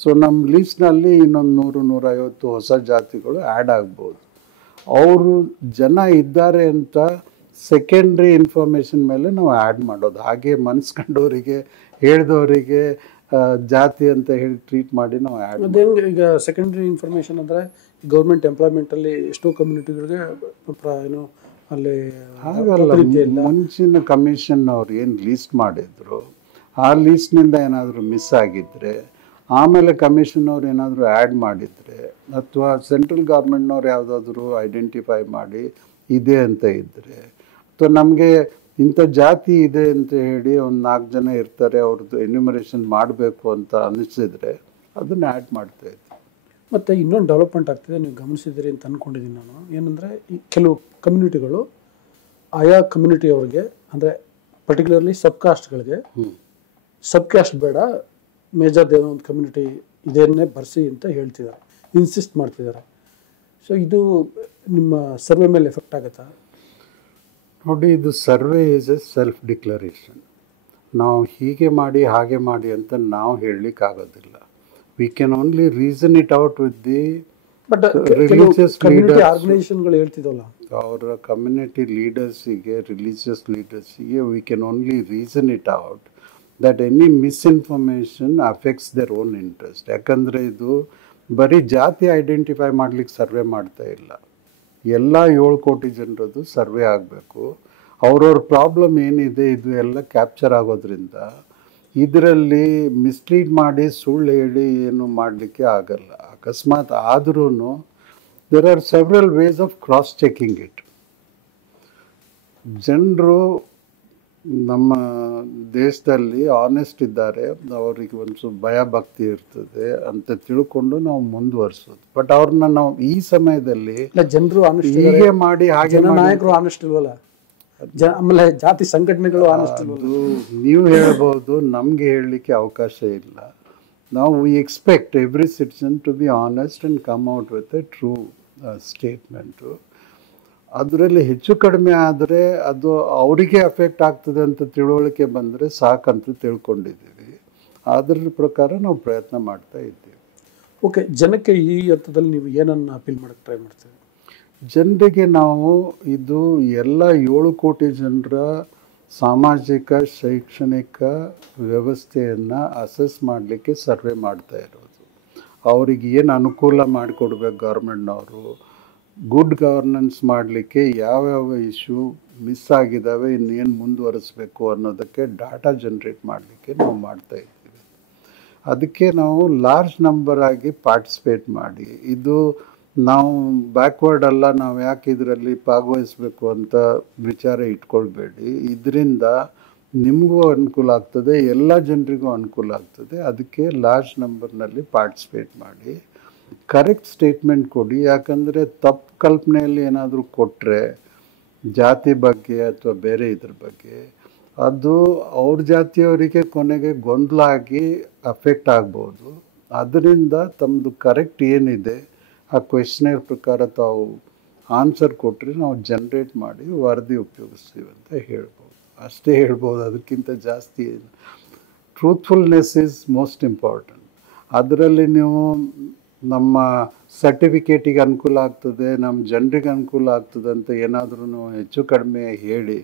ಸೊ ನಮ್ಮ ಲೀಸ್ಟ್ನಲ್ಲಿ ಇನ್ನೊಂದು 100-150 ಹೊಸ ಜಾತಿಗಳು ಆ್ಯಡ್ ಆಗ್ಬೋದು. ಅವರು ಜನ ಇದ್ದಾರೆ ಅಂತ ಸೆಕೆಂಡ್ರಿ ಇನ್ಫಾರ್ಮೇಷನ್ ಮೇಲೆ ನಾವು ಆ್ಯಡ್ ಮಾಡೋದು. ಹಾಗೆ ಮನಸ್ಕಂಡವರಿಗೆ ಹೇಳಿದವರಿಗೆ ಜಾತಿ ಅಂತ ಹೇಳಿ ಟ್ರೀಟ್ ಮಾಡಿ ನಾವು ಆ್ಯಡ್. ಅದೇ ಈಗ ಸೆಕೆಂಡ್ರಿ ಇನ್ಫಾರ್ಮೇಷನ್ ಅಂದರೆ ಗೌರ್ಮೆಂಟ್ ಎಂಪ್ಲಾಯ್ಮೆಂಟಲ್ಲಿ ಎಷ್ಟೋ ಕಮ್ಯುನಿಟಿಗಳಿಗೆ ಏನು ಅಲ್ಲಿ ಹಾಗಲ್ಲ, ಮುಂಚಿನ ಕಮಿಷನ್ ಅವ್ರು ಏನು ಲೀಸ್ಟ್ ಮಾಡಿದ್ರು ಆ ಲೀಸ್ಟ್ನಿಂದ ಏನಾದರೂ ಮಿಸ್ ಆಗಿದ್ದರೆ, ಆಮೇಲೆ ಕಮಿಷನ್ ಅವ್ರು ಏನಾದರೂ ಆ್ಯಡ್ ಮಾಡಿದರೆ, ಅಥವಾ ಸೆಂಟ್ರಲ್ ಗೌರ್ಮೆಂಟ್ನವ್ರು ಯಾವುದಾದ್ರೂ ಐಡೆಂಟಿಫೈ ಮಾಡಿ ಇದೆ ಅಂತ ಇದ್ದರೆ, ಅಥವಾ ನಮಗೆ ಇಂಥ ಜಾತಿ ಇದೆ ಅಂತ ಹೇಳಿ ಒಂದು 4 ಜನ ಇರ್ತಾರೆ ಅವ್ರದ್ದು ಎನ್ಯುಮರೇಷನ್ ಮಾಡಬೇಕು ಅಂತ ಅನಿಸಿದರೆ ಅದನ್ನು ಆ್ಯಡ್ ಮಾಡ್ತಾಯಿದ್ದೆ. ಮತ್ತು ಇನ್ನೊಂದು ಡೆವಲಪ್ಮೆಂಟ್ ಆಗ್ತಿದೆ, ನೀವು ಗಮನಿಸಿದ್ದೀರಿ ಅಂತ ಅಂದ್ಕೊಂಡಿದ್ದೀನಿ ನಾನು. ಏನಂದರೆ ಈ ಕೆಲವು ಕಮ್ಯುನಿಟಿಗಳು ಆಯಾ ಕಮ್ಯುನಿಟಿಯವ್ರಿಗೆ, ಅಂದರೆ ಪರ್ಟಿಕ್ಯುಲರ್ಲಿ ಸಬ್ ಕಾಸ್ಟ್ಗಳಿಗೆ ಸಬ್ ಕಾಸ್ಟ್ ಬೇಡ, ಮೇಜರ್ ಏನೋ ಒಂದು ಕಮ್ಯುನಿಟಿ ಇದನ್ನೇ ಬರ್ಸಿ ಅಂತ ಹೇಳ್ತಿದ್ದಾರೆ, ಇನ್ಸಿಸ್ಟ್ ಮಾಡ್ತಿದ್ದಾರೆ. ಸೊ ಇದು ನಿಮ್ಮ ಸರ್ವೆ ಮೇಲೆ ಎಫೆಕ್ಟ್ ಆಗುತ್ತಾ? ನೋಡಿ, ಇದು survey is a self declaration. ನಾವು ಹೀಗೆ ಮಾಡಿ ಹಾಗೆ ಮಾಡಿ ಅಂತ ನಾವು ಹೇಳಲಿಕ್ಕಾಗೋದಿಲ್ಲ. We can only reason it out with the religious leaders. ಆರ್ಗನೈಸೇಷನ್ಗಳು ಹೇಳ್ತಿದ್ವಲ್ಲ, ಅವರ ಕಮ್ಯುನಿಟಿ ಲೀಡರ್ಸಿಗೆ, ರಿಲಿಜಿಯಸ್ ಲೀಡರ್ಸಿಗೆ we can only reason it out that any misinformation affects their own interest. ಯಾಕಂದರೆ ಇದು ಬರೀ ಜಾತಿ ಐಡೆಂಟಿಫೈ ಮಾಡ್ಲಿಕ್ಕೆ ಸರ್ವೆ ಮಾಡ್ತಾ ಇಲ್ಲ, ಎಲ್ಲ 7 ಕೋಟಿ ಜನರದ್ದು ಸರ್ವೆ ಆಗಬೇಕು. ಅವ್ರವ್ರ ಪ್ರಾಬ್ಲಮ್ ಏನಿದೆ ಇದು ಎಲ್ಲ ಕ್ಯಾಪ್ಚರ್ ಆಗೋದ್ರಿಂದ ಇದರಲ್ಲಿ ಮಿಸ್ಲೀಡ್ ಮಾಡಿ ಸುಳ್ಳು ಹೇಳಿ ಏನು ಮಾಡಲಿಕ್ಕೆ ಆಗಲ್ಲ. ಅಕಸ್ಮಾತ್ ಆದ್ರೂ there are several ways of cross checking it. ಜನರು ನಮ್ಮ ದೇಶದಲ್ಲಿ ಆನೆಸ್ಟ್ ಇದ್ದಾರೆ, ಅವರಿಗೆ ಒಂದು ಸ್ವಲ್ಪ ಭಯ ಭಕ್ತಿ ಇರ್ತದೆ ಅಂತ ತಿಳ್ಕೊಂಡು ನಾವು ಮುಂದುವರಿಸೋದು. ಬಟ್ ಅವ್ರನ್ನ ನಾವು ಈ ಸಮಯದಲ್ಲಿ ಜನರು ಹೀಗೆ ಮಾಡಿ ಹಾಗೆ ನಾಯಕರು ಆನೆಸ್ಟ್ ಇಲ್ವಲ್ಲ, ಆಮೇಲೆ ಜಾತಿ ಸಂಘಟನೆಗಳು ಆನೆಸ್ಟ್ ಇಲ್ವಲ್ಲ. ನೀವು ಹೇಳ್ಬೋದು, ನಮಗೆ ಹೇಳಲಿಕ್ಕೆ ಅವಕಾಶ ಇಲ್ಲ. ನಾವು we expect every citizen to be honest and come out with a true statement. ಅದರಲ್ಲಿ ಹೆಚ್ಚು ಕಡಿಮೆ ಆದರೆ ಅದು ಅವರಿಗೆ ಅಫೆಕ್ಟ್ ಆಗ್ತದೆ ಅಂತ ತಿಳುವಳಿಕೆ ಬಂದರೆ ಸಾಕಂತ ತಿಳ್ಕೊಂಡಿದ್ದೀವಿ. ಅದರ ಪ್ರಕಾರ ನಾವು ಪ್ರಯತ್ನ ಮಾಡ್ತಾ ಇದ್ದೀವಿ. ಓಕೆ, ಜನಕ್ಕೆ ಈ ಹಂತದಲ್ಲಿ ನೀವು ಏನನ್ನು ಅಪೀಲ್ ಮಾಡೋಕ್ಕೆ ಟ್ರೈ ಮಾಡ್ತೀವಿ? ಜನರಿಗೆ ನಾವು ಇದು ಎಲ್ಲ 7 ಕೋಟಿ ಜನರ ಸಾಮಾಜಿಕ ಶೈಕ್ಷಣಿಕ ವ್ಯವಸ್ಥೆಯನ್ನು ಅಸೆಸ್ ಮಾಡಲಿಕ್ಕೆ ಸರ್ವೆ ಮಾಡ್ತಾ ಇರೋದು. ಅವರಿಗೆ ಏನು ಅನುಕೂಲ ಮಾಡಿಕೊಡ್ಬೇಕು ಗೌರ್ಮೆಂಟ್ನವರು, ಗುಡ್ ಗವರ್ನೆನ್ಸ್ ಮಾಡಲಿಕ್ಕೆ ಯಾವ್ಯಾವ ಇಶ್ಯೂ ಮಿಸ್ ಆಗಿದ್ದಾವೆ, ಇನ್ನೇನು ಮುಂದುವರಿಸ್ಬೇಕು ಅನ್ನೋದಕ್ಕೆ ಡಾಟಾ ಜನ್ರೇಟ್ ಮಾಡಲಿಕ್ಕೆ ನಾವು ಮಾಡ್ತಾ ಇದ್ದೀವಿ. ಅದಕ್ಕೆ ನಾವು ಲಾರ್ಜ್ ನಂಬರ್ ಆಗಿ ಪಾರ್ಟಿಸಿಪೇಟ್ ಮಾಡಿ, ಇದು ನಾವು ಬ್ಯಾಕ್ವರ್ಡ್ ಅಲ್ಲ, ನಾವು ಯಾಕೆ ಇದರಲ್ಲಿ ಭಾಗವಹಿಸಬೇಕು ಅಂತ ವಿಚಾರ ಇಟ್ಕೊಳ್ಬೇಡಿ. ಇದರಿಂದ ನಿಮಗೂ ಅನುಕೂಲ ಆಗ್ತದೆ, ಎಲ್ಲ ಜನರಿಗೂ ಅನುಕೂಲ ಆಗ್ತದೆ. ಅದಕ್ಕೆ ಲಾರ್ಜ್ ನಂಬರ್ನಲ್ಲಿ ಪಾರ್ಟಿಸಿಪೇಟ್ ಮಾಡಿ, ಕರೆಕ್ಟ್ ಸ್ಟೇಟ್ಮೆಂಟ್ ಕೊಡಿ. ಯಾಕಂದರೆ ತಪ್ಪು ಕಲ್ಪನೆಯಲ್ಲಿ ಏನಾದರೂ ಕೊಟ್ಟರೆ ಜಾತಿ ಬಗ್ಗೆ ಅಥವಾ ಬೇರೆ ಇದ್ರ ಬಗ್ಗೆ, ಅದು ಅವ್ರ ಜಾತಿಯವರಿಗೆ ಕೊನೆಗೆ ಗೊಂದಲ ಆಗಿ ಅಫೆಕ್ಟ್ ಆಗ್ಬೋದು. ಅದರಿಂದ ತಮ್ಮದು ಕರೆಕ್ಟ್ ಏನಿದೆ ಆ ಕ್ವೆಶ್ಚನರ್ ಪ್ರಕಾರ ತಾವು ಆನ್ಸರ್ ಕೊಟ್ಟರೆ ನಾವು ಜನ್ರೇಟ್ ಮಾಡಿ ವರದಿ ಉಪಯೋಗಿಸ್ತೀವಿ ಅಂತ ಹೇಳ್ಬೋದು. ಅಷ್ಟೇ ಹೇಳ್ಬೋದು, ಅದಕ್ಕಿಂತ ಜಾಸ್ತಿ ಏನು. Truthfulness is most important. ಅದರಲ್ಲಿ ನೀವು ನಮ್ಮ ಸರ್ಟಿಫಿಕೇಟಿಗೆ ಅನುಕೂಲ ಆಗ್ತದೆ, ನಮ್ಮ ಜನರಿಗೆ ಅನುಕೂಲ ಆಗ್ತದೆ ಅಂತ ಏನಾದ್ರೂ ಹೆಚ್ಚು ಕಡಿಮೆ ಹೇಳಿ,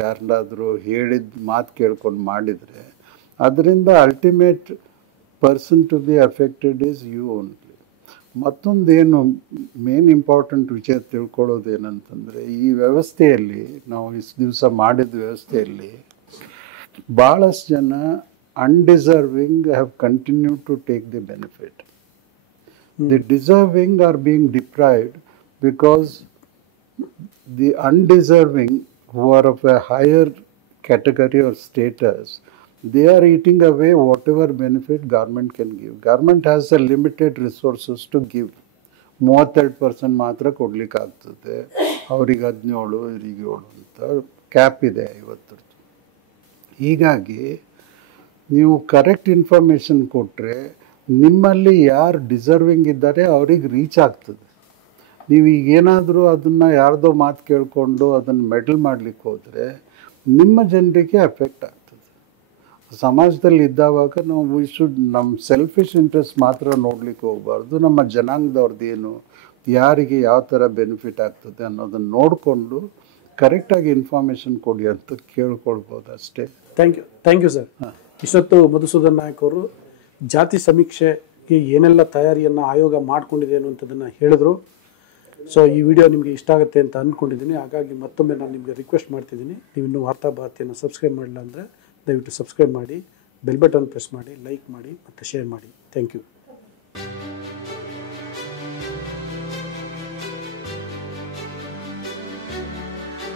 ಯಾರನ್ನಾದರೂ ಹೇಳಿದ ಮಾತು ಕೇಳ್ಕೊಂಡು ಮಾಡಿದರೆ ಅದರಿಂದ ultimate person to be affected is you only. ಮತ್ತೊಂದೇನು ಮೇನ್ ಇಂಪಾರ್ಟೆಂಟ್ ವಿಷಯ ತಿಳ್ಕೊಳ್ಳೋದೇನಂತಂದರೆ, ಈ ವ್ಯವಸ್ಥೆಯಲ್ಲಿ ನಾವು ಇಷ್ಟು ದಿವಸ ಮಾಡಿದ ವ್ಯವಸ್ಥೆಯಲ್ಲಿ ಭಾಳಷ್ಟು ಜನ undeserving have continued to take the benefit. The deserving are being deprived because the undeserving, who are of a higher category or status, they are eating away whatever benefit government can give. Government has a limited resources to give. 32% ಮಾತ್ರ ಕೊಡ್ಲಿಕ್ಕೆ ಆಗ್ತದೆ, ಅವ್ರಿಗೆ 17, ಇವರಿಗೆ 7 ಅಂತ cap ಇದೆ 50. ಹೀಗಾಗಿ ನೀವು correct information ಕೊಟ್ಟರೆ ನಿಮ್ಮಲ್ಲಿ ಯಾರು ಡಿಸರ್ವಿಂಗ್ ಇದ್ದಾರೆ ಅವ್ರಿಗೆ ರೀಚ್ ಆಗ್ತದೆ. ನೀವು ಈಗ ಏನಾದರೂ ಅದನ್ನು ಯಾರ್ದೋ ಮಾತು ಕೇಳಿಕೊಂಡು ಅದನ್ನು ಮೆಡಲ್ ಮಾಡಲಿಕ್ಕೆ ಹೋದರೆ ನಿಮ್ಮ ಜನರಿಗೆ ಎಫೆಕ್ಟ್ ಆಗ್ತದೆ. ಸಮಾಜದಲ್ಲಿ ಇದ್ದಾವಾಗ ನಾವು ನಮ್ಮ ಸೆಲ್ಫಿಶ್ ಇಂಟ್ರೆಸ್ಟ್ ಮಾತ್ರ ನೋಡ್ಲಿಕ್ಕೆ ಹೋಗಬಾರ್ದು. ನಮ್ಮ ಜನಾಂಗದವ್ರದ್ದು ಏನು, ಯಾರಿಗೆ ಯಾವ ಥರ ಬೆನಿಫಿಟ್ ಆಗ್ತದೆ ಅನ್ನೋದನ್ನು ನೋಡಿಕೊಂಡು ಕರೆಕ್ಟಾಗಿ ಇನ್ಫಾರ್ಮೇಷನ್ ಕೊಡಿ ಅಂತ ಕೇಳ್ಕೊಳ್ಬೋದು ಅಷ್ಟೇ. Thank you sir. ಇಷ್ಟೊತ್ತು ಮಧುಸೂದನ್ ನಾಯಕ್ ಅವರು ಜಾತಿ ಸಮೀಕ್ಷೆಗೆ ಏನೆಲ್ಲ ತಯಾರಿಯನ್ನು ಆಯೋಗ ಮಾಡಿಕೊಂಡಿದೆ ಅನ್ನುವಂಥದ್ದನ್ನು ಹೇಳಿದ್ರು. ಸೊ ಈ ವಿಡಿಯೋ ನಿಮಗೆ ಇಷ್ಟ ಆಗುತ್ತೆ ಅಂತ ಅಂದ್ಕೊಂಡಿದ್ದೀನಿ. ಹಾಗಾಗಿ ಮತ್ತೊಮ್ಮೆ ನಾನು ನಿಮಗೆ ರಿಕ್ವೆಸ್ಟ್ ಮಾಡ್ತಿದ್ದೀನಿ, ನೀವು ಇನ್ನೂ ವಾರ್ತಾ ಭಾರತಿಯನ್ನು ಸಬ್ಸ್ಕ್ರೈಬ್ ಮಾಡಿಲ್ಲ ಅಂದರೆ ದಯವಿಟ್ಟು ಸಬ್ಸ್ಕ್ರೈಬ್ ಮಾಡಿ, ಬೆಲ್ ಬಟನ್ ಪ್ರೆಸ್ ಮಾಡಿ, ಲೈಕ್ ಮಾಡಿ ಮತ್ತು ಶೇರ್ ಮಾಡಿ. Thank you.